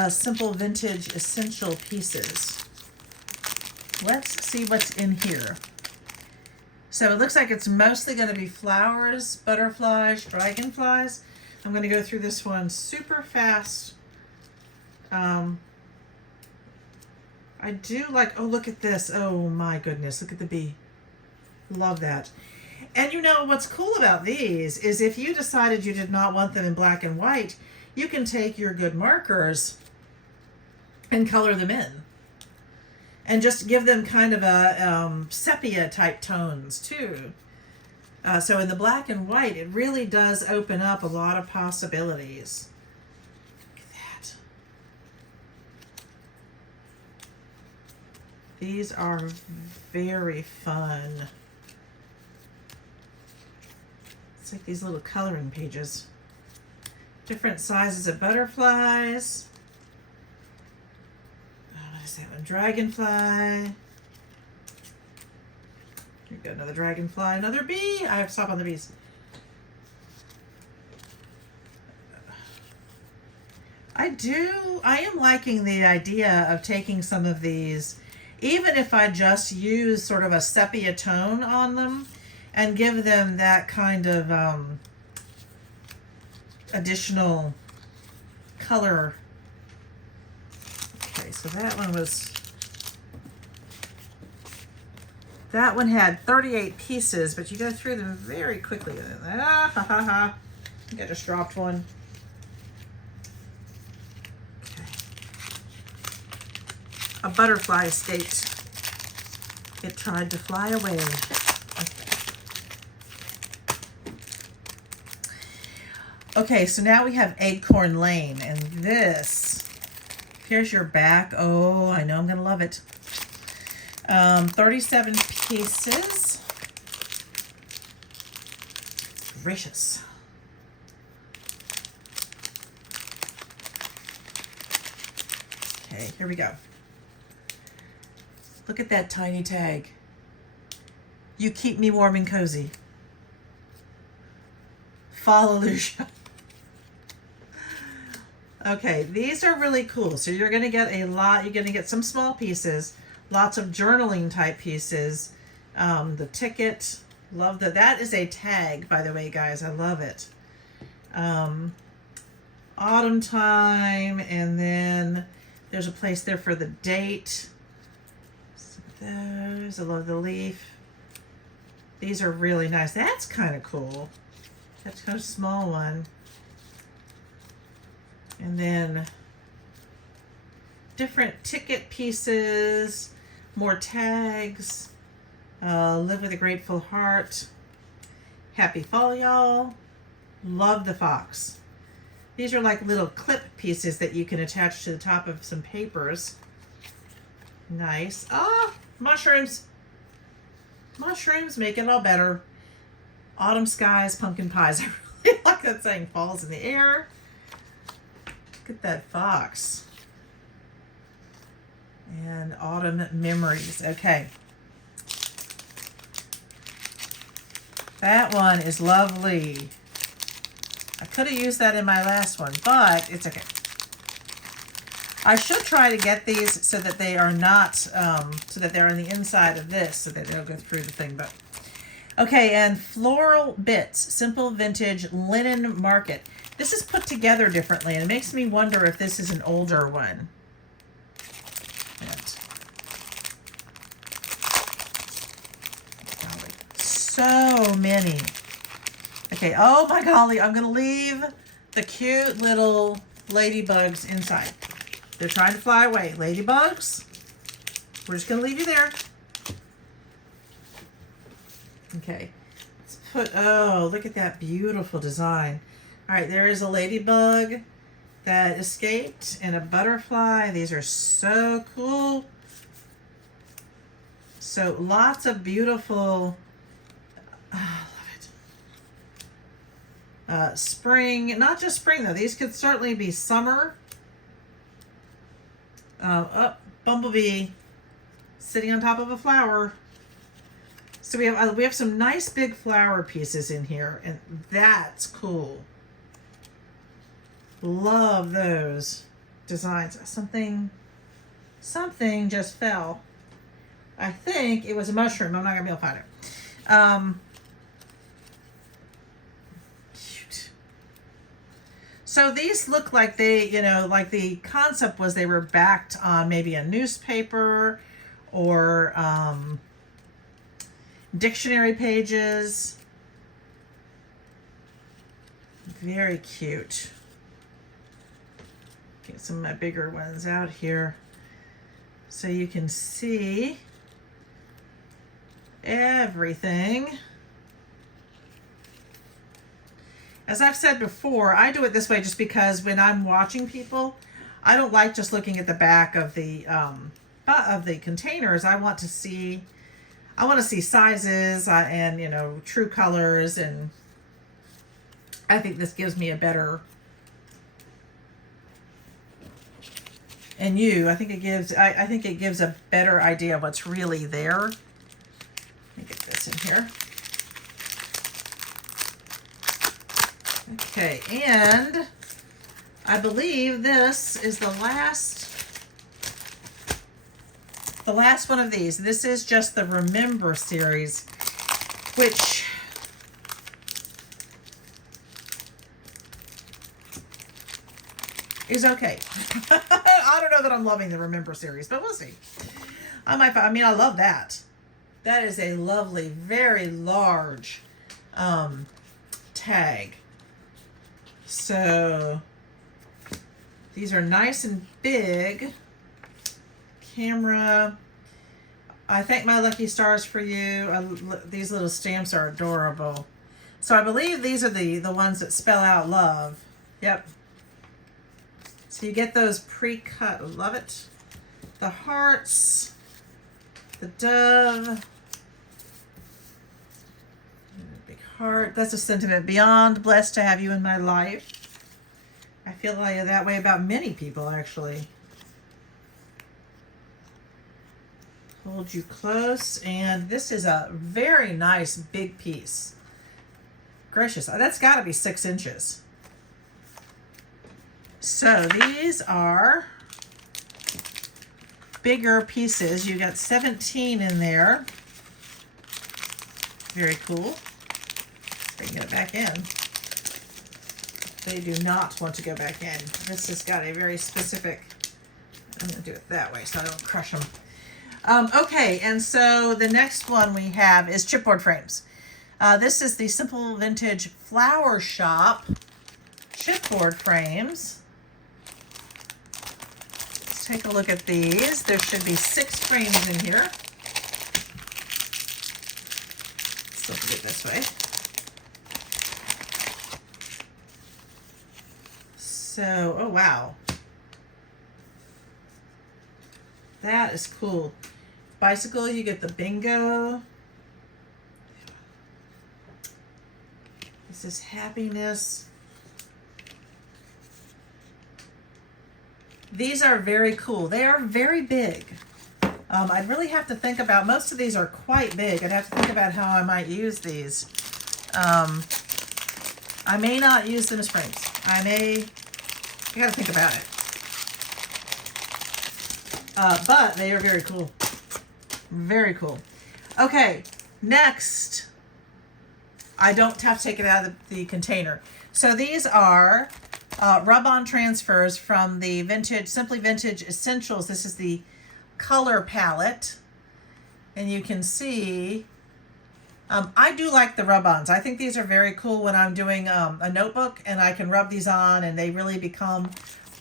Simple Vintage Essential pieces. Let's see what's in here. So it looks like it's mostly going to be flowers, butterflies, dragonflies. I'm going to go through this one super fast. I do like, oh, look at this. Oh my goodness, look at the bee. Love that. And you know what's cool about these is if you decided you did not want them in black and white, you can take your good markers and color them in. And just give them kind of a sepia type tones too. So in the black and white, it really does open up a lot of possibilities. Look at that. These are very fun. It's like these little coloring pages. Different sizes of butterflies. What is that one? Dragonfly. Here we go, another dragonfly, another bee. I have to stop on the bees. I am liking the idea of taking some of these, even if I just use sort of a sepia tone on them, and give them that kind of additional color. Okay, so that one had 38 pieces, but you go through them very quickly. Ah, ha, ha, ha. I think I just dropped one. Okay. A butterfly escaped. It tried to fly away. Okay, so now we have Acorn Lane, and this Here's your back. Oh, I know I'm going to love it. 37 pieces. Gracious. Okay, here we go. Look at that tiny tag. You keep me warm and cozy. Hallelujah. Okay, these are really cool. So you're going to get a lot. You're going to get some small pieces, lots of journaling type pieces. The ticket, love that. That is a tag, by the way, guys. I love it. Autumn time, and then there's a place there for the date. Those, I love the leaf. These are really nice. That's kind of cool. That's kind of a small one. And then different ticket pieces, more tags. Live with a grateful heart. Happy fall, y'all. Love the fox. These are like little clip pieces that you can attach to the top of some papers. Nice. Oh, mushrooms. Mushrooms make it all better. Autumn skies, pumpkin pies. I really like that saying, falls in the air. Look at that fox. And autumn memories. Okay. That one is lovely. I could have used that in my last one, but it's okay. I should try to get these so that they are not, so that they're on the inside of this, so that they'll go through the thing. But okay, and floral bits, simple vintage linen market. This is put together differently, and it makes me wonder if this is an older one. So many. Okay, oh my golly, I'm going to leave the cute little ladybugs inside. They're trying to fly away. Ladybugs, we're just going to leave you there. Okay, let's put, oh, look at that beautiful design. All right, there is a ladybug that escaped and a butterfly. These are so cool. So lots of beautiful, I love it. Spring, not just spring though. These could certainly be summer. Bumblebee sitting on top of a flower. So we have some nice big flower pieces in here, and that's cool. Love those designs. Something just fell. I think it was a mushroom. I'm not gonna be able to find it. Cute. So these look like they, like the concept was they were backed on maybe a newspaper or dictionary pages. Very cute. Get some of my bigger ones out here so you can see everything. As I've said before, I do it this way just because when I'm watching people, I don't like just looking at the back of the containers. I want to see sizes and true colors, and I think this gives me a better. And I think it gives a better idea of what's really there. Let me get this in here. Okay, and I believe this is the last one of these. This is just the Remember series, which is okay. I don't know that I'm loving the Remember series, but we'll see. I love that. That is a lovely, very large tag. So these are nice and big. Camera. I thank my lucky stars for you. These little stamps are adorable. So I believe these are the ones that spell out love. Yep. So you get those pre-cut. I love it. The hearts, the dove, big heart. That's a sentiment. Beyond blessed to have you in my life. I feel like that way about many people, actually. Hold you close. And this is a very nice big piece. Gracious, that's got to be 6 inches. So these are bigger pieces. You got 17 in there. Very cool. So I can get it back in. They do not want to go back in. This has got a very specific, I'm going to do it that way so I don't crush them. Okay, and so the next one we have is chipboard frames. This is the Simple Vintage Flower Shop chipboard frames. Let's take a look at these. There should be 6 frames in here. Let's look at it this way. So, oh wow. That is cool. Bicycle, you get the bingo. This is happiness. These are very cool. They are very big. I'd really have to think about, most of these are quite big. I'd have to think about how I might use these. I may not use them as frames. I gotta think about it. But they are very cool. Very cool. Okay, next. I don't have to take it out of the container. So these are rub-on transfers from the Vintage, Simply Vintage Essentials. This is the color palette. And you can see, I do like the rub-ons. I think these are very cool when I'm doing a notebook and I can rub these on and they really become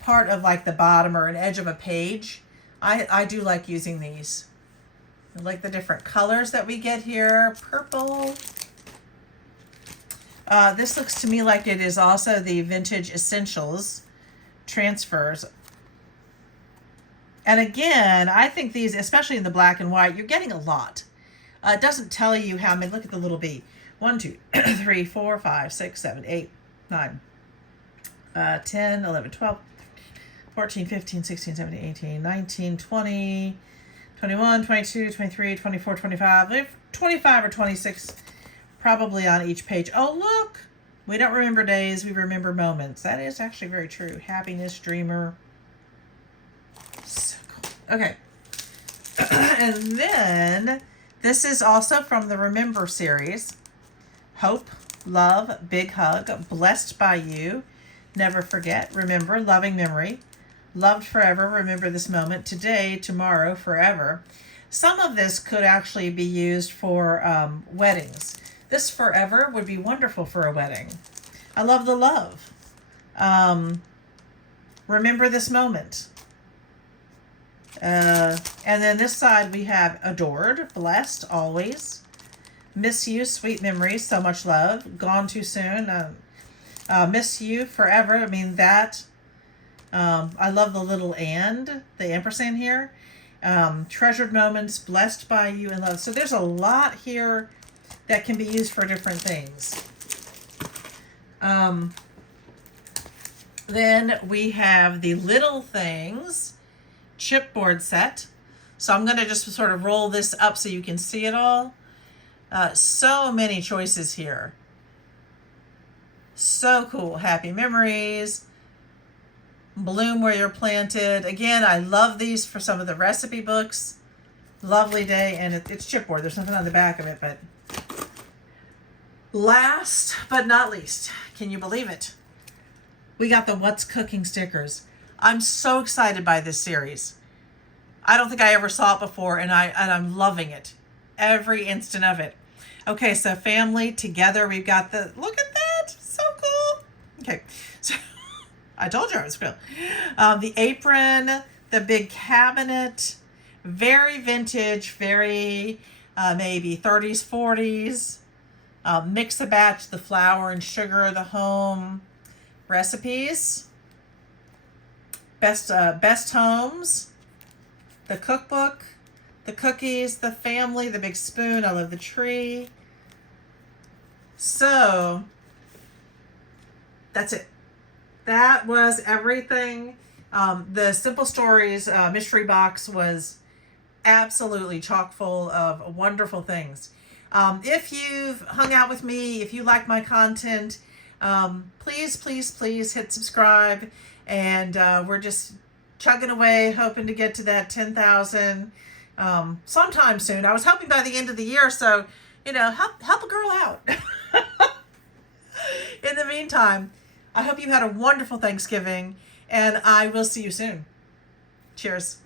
part of like the bottom or an edge of a page. I do like using these. I like the different colors that we get here. Purple. This looks to me like it is also the Vintage Essentials transfers. And again, I think these, especially in the black and white, you're getting a lot. It doesn't tell you how many. Look at the little B. 1, 2, 3, 4, 5, 6, 7, 8, 9, 10, 11, 12, 14, 15, 16, 17, 18, 19, 20, 21, 22, 23, 24, 25, 25 or 26 probably on each page. Oh, look. We don't remember days. We remember moments. That is actually very true. Happiness, dreamer. So cool. Okay. And then this is also from the Remember series. Hope, love, big hug, blessed by you, never forget, remember, loving memory, loved forever, remember this moment, today, tomorrow, forever. Some of this could actually be used for weddings. This forever would be wonderful for a wedding. I love the love. Remember this moment. And then this side we have adored, blessed, always. Miss you, sweet memories, so much love. Gone too soon. Miss you forever. I mean that. I love the little and, the ampersand here. Treasured moments, blessed by you and love. So there's a lot here that can be used for different things. Then we have the Little Things chipboard set. So I'm going to just sort of roll this up so you can see it all. So many choices here. So cool. Happy memories. Bloom where you're planted. Again, I love these for some of the recipe books. Lovely day. And it's chipboard. There's nothing on the back of it, but last but not least, can you believe it? We got the What's Cooking stickers. I'm so excited by this series. I don't think I ever saw it before, and I'm loving it. Every instant of it. Okay, so family together. We've got the, look at that. So cool. Okay, so I told you I was cool. The apron, the big cabinet, very vintage, very maybe 30s, 40s. Mix a batch, the flour and sugar, the home recipes. best homes, the cookbook, the cookies, the family, the big spoon. I love the tree. So that's it. That was everything. The Simple Stories mystery box was absolutely chock full of wonderful things. If you've hung out with me, if you like my content, please, please, please hit subscribe. And we're just chugging away, hoping to get to that 10,000 sometime soon. I was hoping by the end of the year, so, help a girl out. In the meantime, I hope you had a wonderful Thanksgiving, and I will see you soon. Cheers.